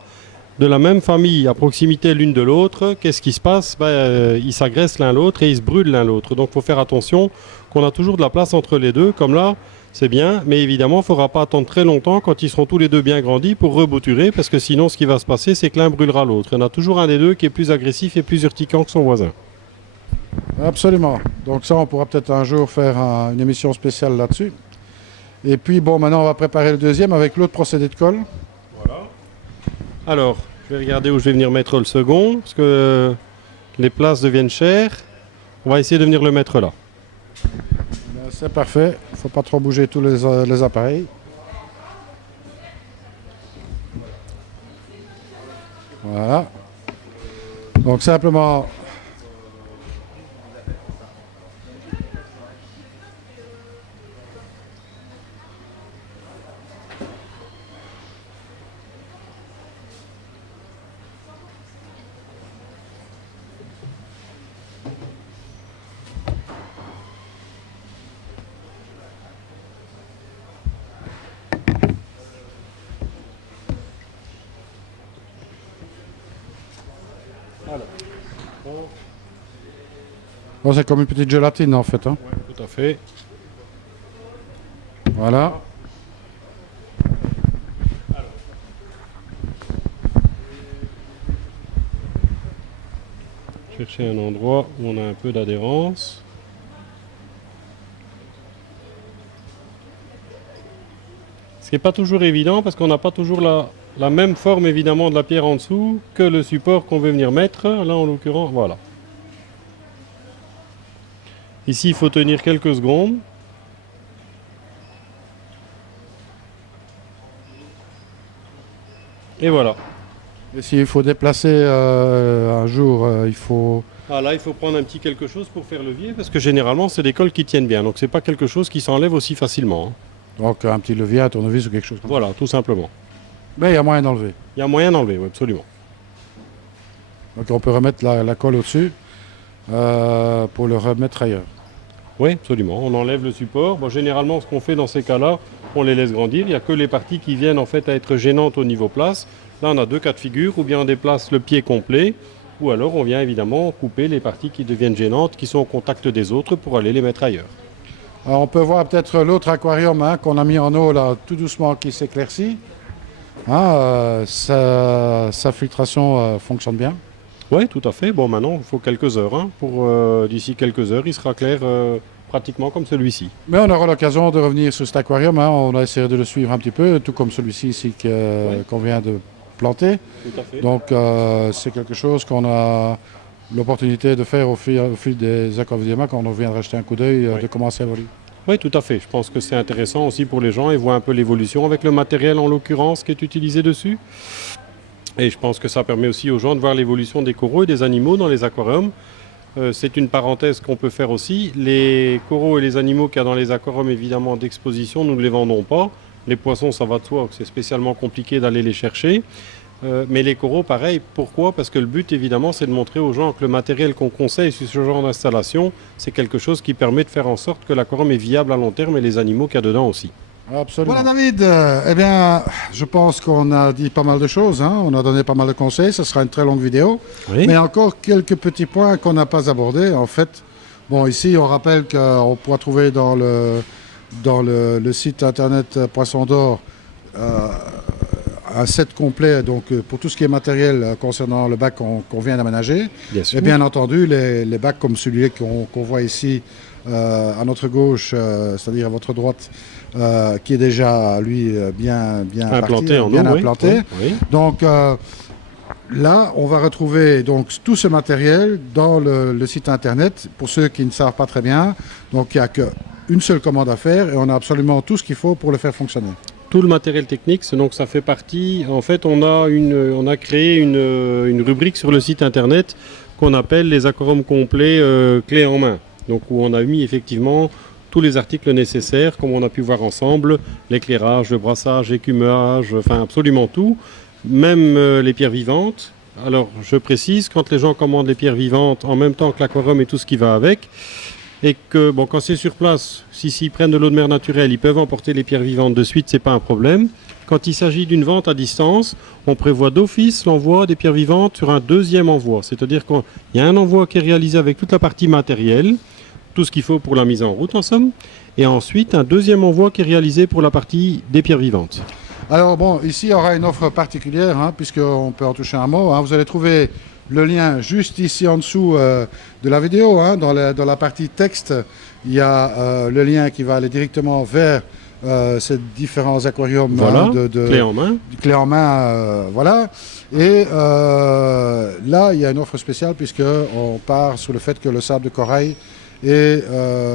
de la même famille à proximité l'une de l'autre, qu'est-ce qui se passe? Ils s'agressent l'un l'autre et ils se brûlent l'un l'autre. Donc il faut faire attention qu'on a toujours de la place entre les deux, comme là, c'est bien, mais évidemment, il ne faudra pas attendre très longtemps quand ils seront tous les deux bien grandis pour rebouturer, parce que sinon, ce qui va se passer, c'est que l'un brûlera l'autre. Il y en a toujours un des deux qui est plus agressif et plus urticant que son voisin. Absolument. Donc ça, on pourra peut-être un jour faire une émission spéciale là-dessus. Et puis, bon, maintenant, on va préparer le deuxième avec l'autre procédé de colle. Voilà. Alors, je vais regarder où je vais venir mettre le second, parce que les places deviennent chères. On va essayer de venir le mettre là. C'est parfait. Il ne faut pas trop bouger tous les appareils. Voilà. Donc simplement... Bon, c'est comme une petite gélatine en fait. Hein. Ouais, tout à fait. Voilà. Chercher un endroit où on a un peu d'adhérence. Ce qui n'est pas toujours évident parce qu'on n'a pas toujours la même forme évidemment de la pierre en dessous que le support qu'on veut venir mettre. Là en l'occurrence, voilà. Ici il faut tenir quelques secondes. Et voilà. Et s'il faut déplacer un jour, il faut... Ah là il faut prendre un petit quelque chose pour faire levier parce que généralement c'est des colles qui tiennent bien. Donc c'est pas quelque chose qui s'enlève aussi facilement. Hein. Donc un petit levier, un tournevis ou quelque chose comme ça. Voilà, tout simplement. Mais il y a moyen d'enlever. Il y a moyen d'enlever, oui, absolument. Donc on peut remettre la colle au-dessus. pour le remettre ailleurs. Oui, absolument. On enlève le support. Bon, généralement, ce qu'on fait dans ces cas-là, on les laisse grandir. Il n'y a que les parties qui viennent en fait à être gênantes au niveau place. Là, on a 2 cas de figure, ou bien on déplace le pied complet, ou alors on vient évidemment couper les parties qui deviennent gênantes, qui sont au contact des autres pour aller les mettre ailleurs. Alors, on peut voir peut-être l'autre aquarium qu'on a mis en eau là, tout doucement qui s'éclaircit. Sa filtration fonctionne bien. Oui, tout à fait. Bon, maintenant, il faut quelques heures. D'ici quelques heures, il sera clair pratiquement comme celui-ci. Mais on aura l'occasion de revenir sur cet aquarium. On a essayé de le suivre un petit peu, tout comme celui-ci ici qu'on vient de planter. Tout à fait. Donc, c'est quelque chose qu'on a l'opportunité de faire au fil des aquariums quand on vient de racheter un coup d'œil de comment ça évolue. Oui, tout à fait. Je pense que c'est intéressant aussi pour les gens. Ils voient un peu l'évolution avec le matériel, en l'occurrence, qui est utilisé dessus. Et je pense que ça permet aussi aux gens de voir l'évolution des coraux et des animaux dans les aquariums. C'est une parenthèse qu'on peut faire aussi. Les coraux et les animaux qu'il y a dans les aquariums, évidemment, d'exposition, nous ne les vendons pas. Les poissons, ça va de soi, c'est spécialement compliqué d'aller les chercher. Mais les coraux, pareil. Pourquoi ? Parce que le but, évidemment, c'est de montrer aux gens que le matériel qu'on conseille sur ce genre d'installation, c'est quelque chose qui permet de faire en sorte que l'aquarium est viable à long terme et les animaux qu'il y a dedans aussi. Absolument. Voilà David, eh bien, je pense qu'on a dit pas mal de choses, on a donné pas mal de conseils, ce sera une très longue vidéo, Oui. mais encore quelques petits points qu'on n'a pas abordés. En fait, bon, ici, on rappelle qu'on pourra trouver dans le site internet Poisson d'Or un set complet donc, pour tout ce qui est matériel concernant le bac qu'on vient d'aménager. Bien sûr. Et bien entendu, les bacs comme celui qu'on voit ici à notre gauche, c'est-à-dire à votre droite, qui est déjà, lui, bien Implanté parti, en bien eau, implanté. oui. Donc là, on va retrouver donc, tout ce matériel dans le site internet. Pour ceux qui ne savent pas très bien, donc il n'y a qu'une seule commande à faire et on a absolument tout ce qu'il faut pour le faire fonctionner. Tout le matériel technique, donc ça fait partie. En fait, on a créé une rubrique sur le site internet qu'on appelle les aquariums complets clés en main. Donc où on a mis effectivement tous les articles nécessaires, comme on a pu voir ensemble, l'éclairage, le brassage, l'écumage, enfin absolument tout, même les pierres vivantes. Alors je précise, quand les gens commandent les pierres vivantes en même temps que l'aquarium et tout ce qui va avec, et que bon, quand c'est sur place, s'ils prennent de l'eau de mer naturelle, ils peuvent emporter les pierres vivantes de suite, c'est pas un problème. Quand il s'agit d'une vente à distance, on prévoit d'office l'envoi des pierres vivantes sur un deuxième envoi. C'est-à-dire qu'il y a un envoi qui est réalisé avec toute la partie matérielle, tout ce qu'il faut pour la mise en route en somme, et ensuite un deuxième envoi qui est réalisé pour la partie des pierres vivantes. Alors bon, ici il y aura une offre particulière, puisqu'on peut en toucher un mot. Vous allez trouver le lien juste ici en dessous de la vidéo. Dans la partie texte, il y a le lien qui va aller directement vers ces différents aquariums voilà, clé en main. Clé en main, voilà. Et là, il y a une offre spéciale puisqu'on part sur le fait que le sable de corail et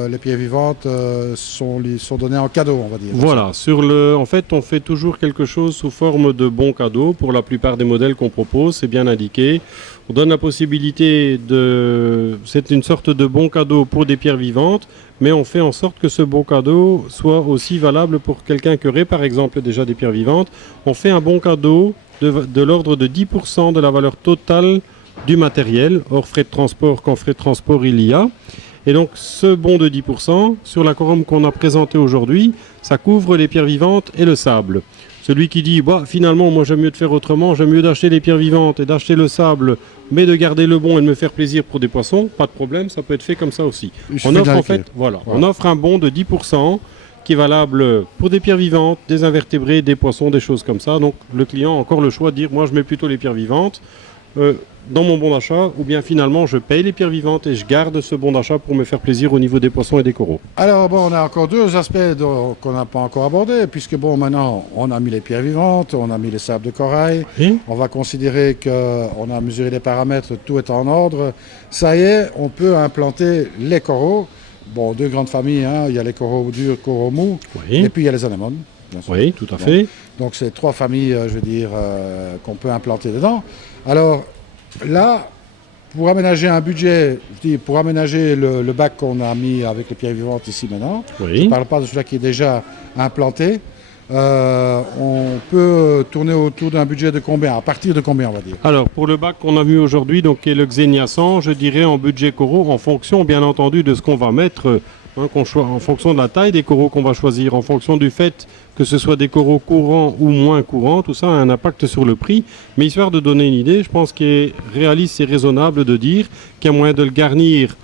les pierres vivantes sont donnés en cadeau, on va dire. Voilà, en fait, on fait toujours quelque chose sous forme de bon cadeau. Pour la plupart des modèles qu'on propose, c'est bien indiqué. On donne la possibilité c'est une sorte de bon cadeau pour des pierres vivantes, mais on fait en sorte que ce bon cadeau soit aussi valable pour quelqu'un qui aurait, par exemple, déjà des pierres vivantes. On fait un bon cadeau de l'ordre de 10% de la valeur totale du matériel, hors frais de transport, quand frais de transport il y a. Et donc ce bon de 10%, sur l'aquarium qu'on a présenté aujourd'hui, ça couvre les pierres vivantes et le sable. Celui qui dit, finalement, moi j'aime mieux de faire autrement, j'aime mieux d'acheter les pierres vivantes et d'acheter le sable, mais de garder le bon et de me faire plaisir pour des poissons, pas de problème, ça peut être fait comme ça aussi. On offre un bon de 10% qui est valable pour des pierres vivantes, des invertébrés, des poissons, des choses comme ça. Donc le client a encore le choix de dire, moi je mets plutôt les pierres vivantes dans mon bon d'achat, ou bien finalement je paye les pierres vivantes et je garde ce bon d'achat pour me faire plaisir au niveau des poissons et des coraux. Alors bon, on a encore deux aspects qu'on n'a pas encore abordés, puisque bon, maintenant on a mis les pierres vivantes, on a mis les sables de corail, on va considérer qu'on a mesuré les paramètres, tout est en ordre. Ça y est, on peut implanter les coraux. Bon, deux grandes familles, il y a les coraux durs, coraux mous, et puis il y a les anémones. Oui, tout à fait. Donc c'est trois familles, je veux dire, qu'on peut implanter dedans. Alors là, pour aménager un budget, pour aménager le bac qu'on a mis avec les pierres vivantes ici maintenant, je ne parle pas de celui-là qui est déjà implanté, on peut tourner autour d'un budget de combien? À partir de combien, on va dire? Alors, pour le bac qu'on a vu aujourd'hui, donc qui est le Xenia 100, je dirais en budget coraux, en fonction bien entendu de ce qu'on va mettre, en fonction de la taille des coraux qu'on va choisir, en fonction du fait que ce soit des coraux courants ou moins courants, tout ça a un impact sur le prix. Mais histoire de donner une idée, je pense qu'il est réaliste et raisonnable de dire qu'il y a moyen de le garnir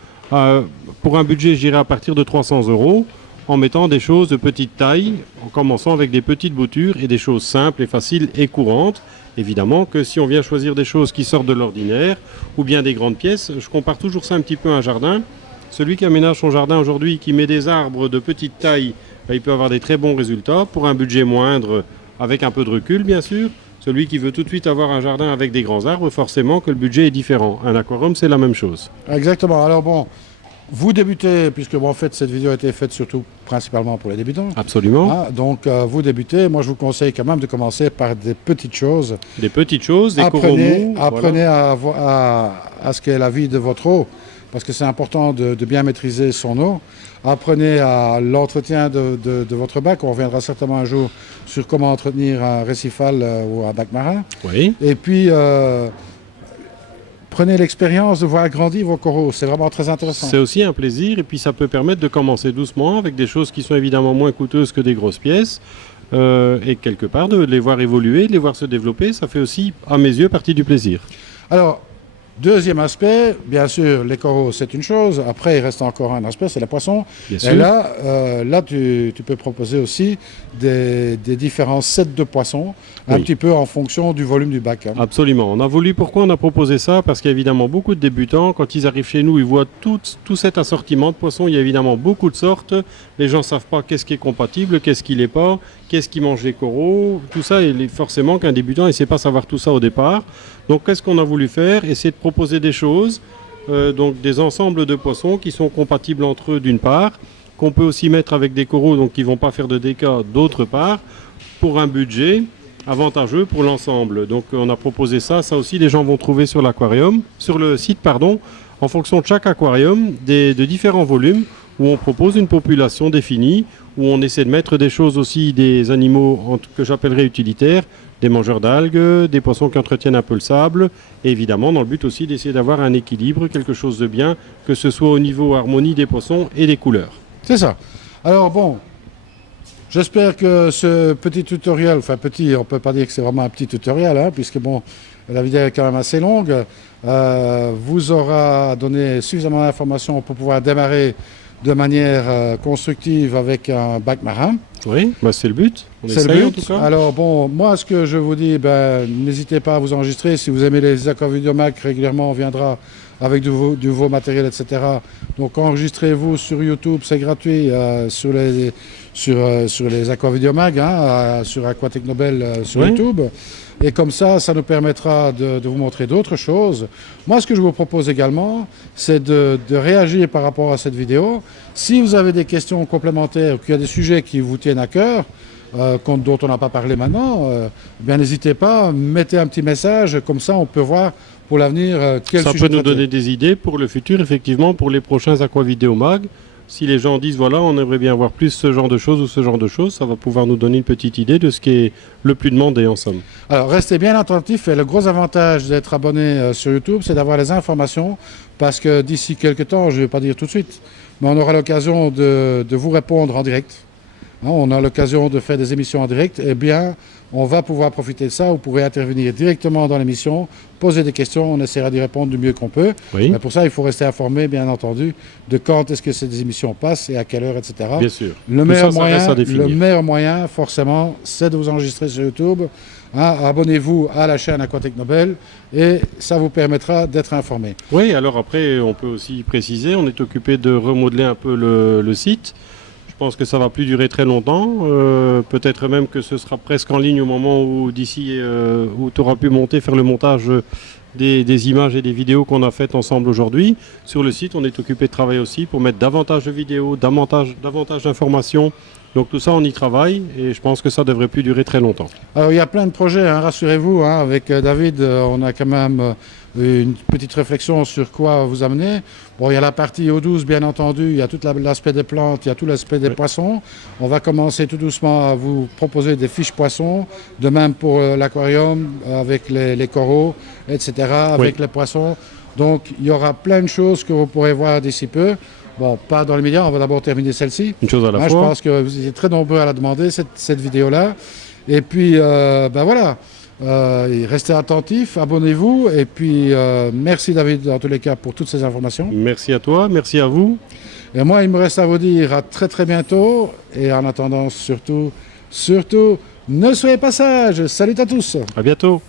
pour un budget, je dirais, à partir de 300 €, en mettant des choses de petite taille, en commençant avec des petites boutures et des choses simples et faciles et courantes. Évidemment que si on vient choisir des choses qui sortent de l'ordinaire ou bien des grandes pièces, je compare toujours ça un petit peu à un jardin. Celui qui aménage son jardin aujourd'hui, qui met des arbres de petite taille, il peut avoir des très bons résultats pour un budget moindre, avec un peu de recul bien sûr. Celui qui veut tout de suite avoir un jardin avec des grands arbres, forcément que le budget est différent. Un aquarium, c'est la même chose. Exactement. Alors bon, vous débutez, puisque bon, en fait cette vidéo a été faite surtout principalement pour les débutants. Absolument. Donc vous débutez, moi je vous conseille quand même de commencer par des petites choses. Des petites choses, des coraux mous. Apprenez à ce qu'est la vie de votre eau, parce que c'est important de bien maîtriser son eau. Apprenez à l'entretien de votre bac. On reviendra certainement un jour sur comment entretenir un récifal ou un bac marin. Oui. Et puis, prenez l'expérience de voir grandir vos coraux. C'est vraiment très intéressant. C'est aussi un plaisir et puis ça peut permettre de commencer doucement avec des choses qui sont évidemment moins coûteuses que des grosses pièces. Et quelque part, de les voir évoluer, de les voir se développer, ça fait aussi, à mes yeux, partie du plaisir. Alors, deuxième aspect, bien sûr, les coraux, c'est une chose. Après, il reste encore un aspect, c'est les poissons. Bien Et sûr. là tu peux proposer aussi des différents sets de poissons, un Oui. petit peu en fonction du volume du bac. Absolument. Pourquoi on a proposé ça? Parce qu'il y a évidemment beaucoup de débutants. Quand ils arrivent chez nous, ils voient tout cet assortiment de poissons. Il y a évidemment beaucoup de sortes. Les gens ne savent pas qu'est-ce qui est compatible, qu'est-ce qui l'est pas, qu'est-ce qui mange les coraux. Tout ça, forcément qu'un débutant, il ne sait pas savoir tout ça au départ. Donc qu'est-ce qu'on a voulu faire? Essayer de proposer des choses, donc des ensembles de poissons qui sont compatibles entre eux d'une part, qu'on peut aussi mettre avec des coraux donc qui ne vont pas faire de dégâts d'autre part, pour un budget avantageux pour l'ensemble. Donc on a proposé ça aussi les gens vont trouver sur le site, en fonction de chaque aquarium, de différents volumes, où on propose une population définie, où on essaie de mettre des choses aussi, des animaux que j'appellerais utilitaires, des mangeurs d'algues, des poissons qui entretiennent un peu le sable, et évidemment dans le but aussi d'essayer d'avoir un équilibre, quelque chose de bien, que ce soit au niveau harmonie des poissons et des couleurs. C'est ça. Alors bon, j'espère que ce petit tutoriel, enfin petit, on ne peut pas dire que c'est vraiment un petit tutoriel, puisque bon, la vidéo est quand même assez longue, vous aura donné suffisamment d'informations pour pouvoir démarrer de manière constructive avec un bac marin. Oui, c'est le but. C'est le but. Alors bon, moi ce que je vous dis, n'hésitez pas à vous enregistrer. Si vous aimez les Aquavidiomac, régulièrement on viendra avec du nouveau matériel, etc. Donc enregistrez-vous sur YouTube, c'est gratuit, sur les Aquavidiomac, sur Aquatechnobel sur YouTube. Et comme ça nous permettra de vous montrer d'autres choses. Moi, ce que je vous propose également, c'est de réagir par rapport à cette vidéo. Si vous avez des questions complémentaires, qu'il y a des sujets qui vous tiennent à cœur, dont on n'a pas parlé maintenant, n'hésitez pas, mettez un petit message, comme ça on peut voir pour l'avenir quel sujet ça peut nous traiter. donner des idées pour le futur, effectivement, pour les prochains Aquavidéomag. Si les gens disent, voilà, on aimerait bien voir plus ce genre de choses ou ce genre de choses, ça va pouvoir nous donner une petite idée de ce qui est le plus demandé en somme. Alors, restez bien attentifs. Et le gros avantage d'être abonné sur YouTube, c'est d'avoir les informations. Parce que d'ici quelques temps, je ne vais pas dire tout de suite, mais on aura l'occasion de vous répondre en direct. On a l'occasion de faire des émissions en direct. Eh bien, on va pouvoir profiter de ça. Vous pourrez intervenir directement dans l'émission, poser des questions. On essaiera d'y répondre du mieux qu'on peut. Oui. Mais pour ça, il faut rester informé, bien entendu, de quand est-ce que ces émissions passent et à quelle heure, etc. Bien sûr. Le Tout meilleur moyen, forcément, c'est de vous enregistrer sur YouTube. Abonnez-vous à la chaîne Aquatechnobel et ça vous permettra d'être informé. Oui, alors après, on peut aussi préciser, on est occupé de remodeler un peu le site. Je pense que ça va plus durer très longtemps. Peut-être même que ce sera presque en ligne au moment où où tu auras pu faire le montage des images et des vidéos qu'on a faites ensemble aujourd'hui. Sur le site, on est occupé de travailler aussi pour mettre davantage de vidéos, davantage d'informations. Donc tout ça, on y travaille et je pense que ça devrait plus durer très longtemps. Alors il y a plein de projets, rassurez-vous. Avec David, on a quand même une petite réflexion sur quoi vous amener. Bon, il y a la partie eau douce, bien entendu, il y a tout l'aspect des plantes, il y a tout l'aspect des poissons. On va commencer tout doucement à vous proposer des fiches poissons, de même pour l'aquarium, avec les coraux, etc., avec les poissons. Donc, il y aura plein de choses que vous pourrez voir d'ici peu. Bon, pas dans les médias, on va d'abord terminer celle-ci. Une chose à la fois. Je pense que vous étiez très nombreux à la demander, cette vidéo-là. Et puis, ben voilà, restez attentifs, abonnez-vous. Et puis, merci David, dans tous les cas, pour toutes ces informations. Merci à toi, merci à vous. Et moi, il me reste à vous dire à très très bientôt. Et en attendant, surtout, ne soyez pas sages. Salut à tous. À bientôt.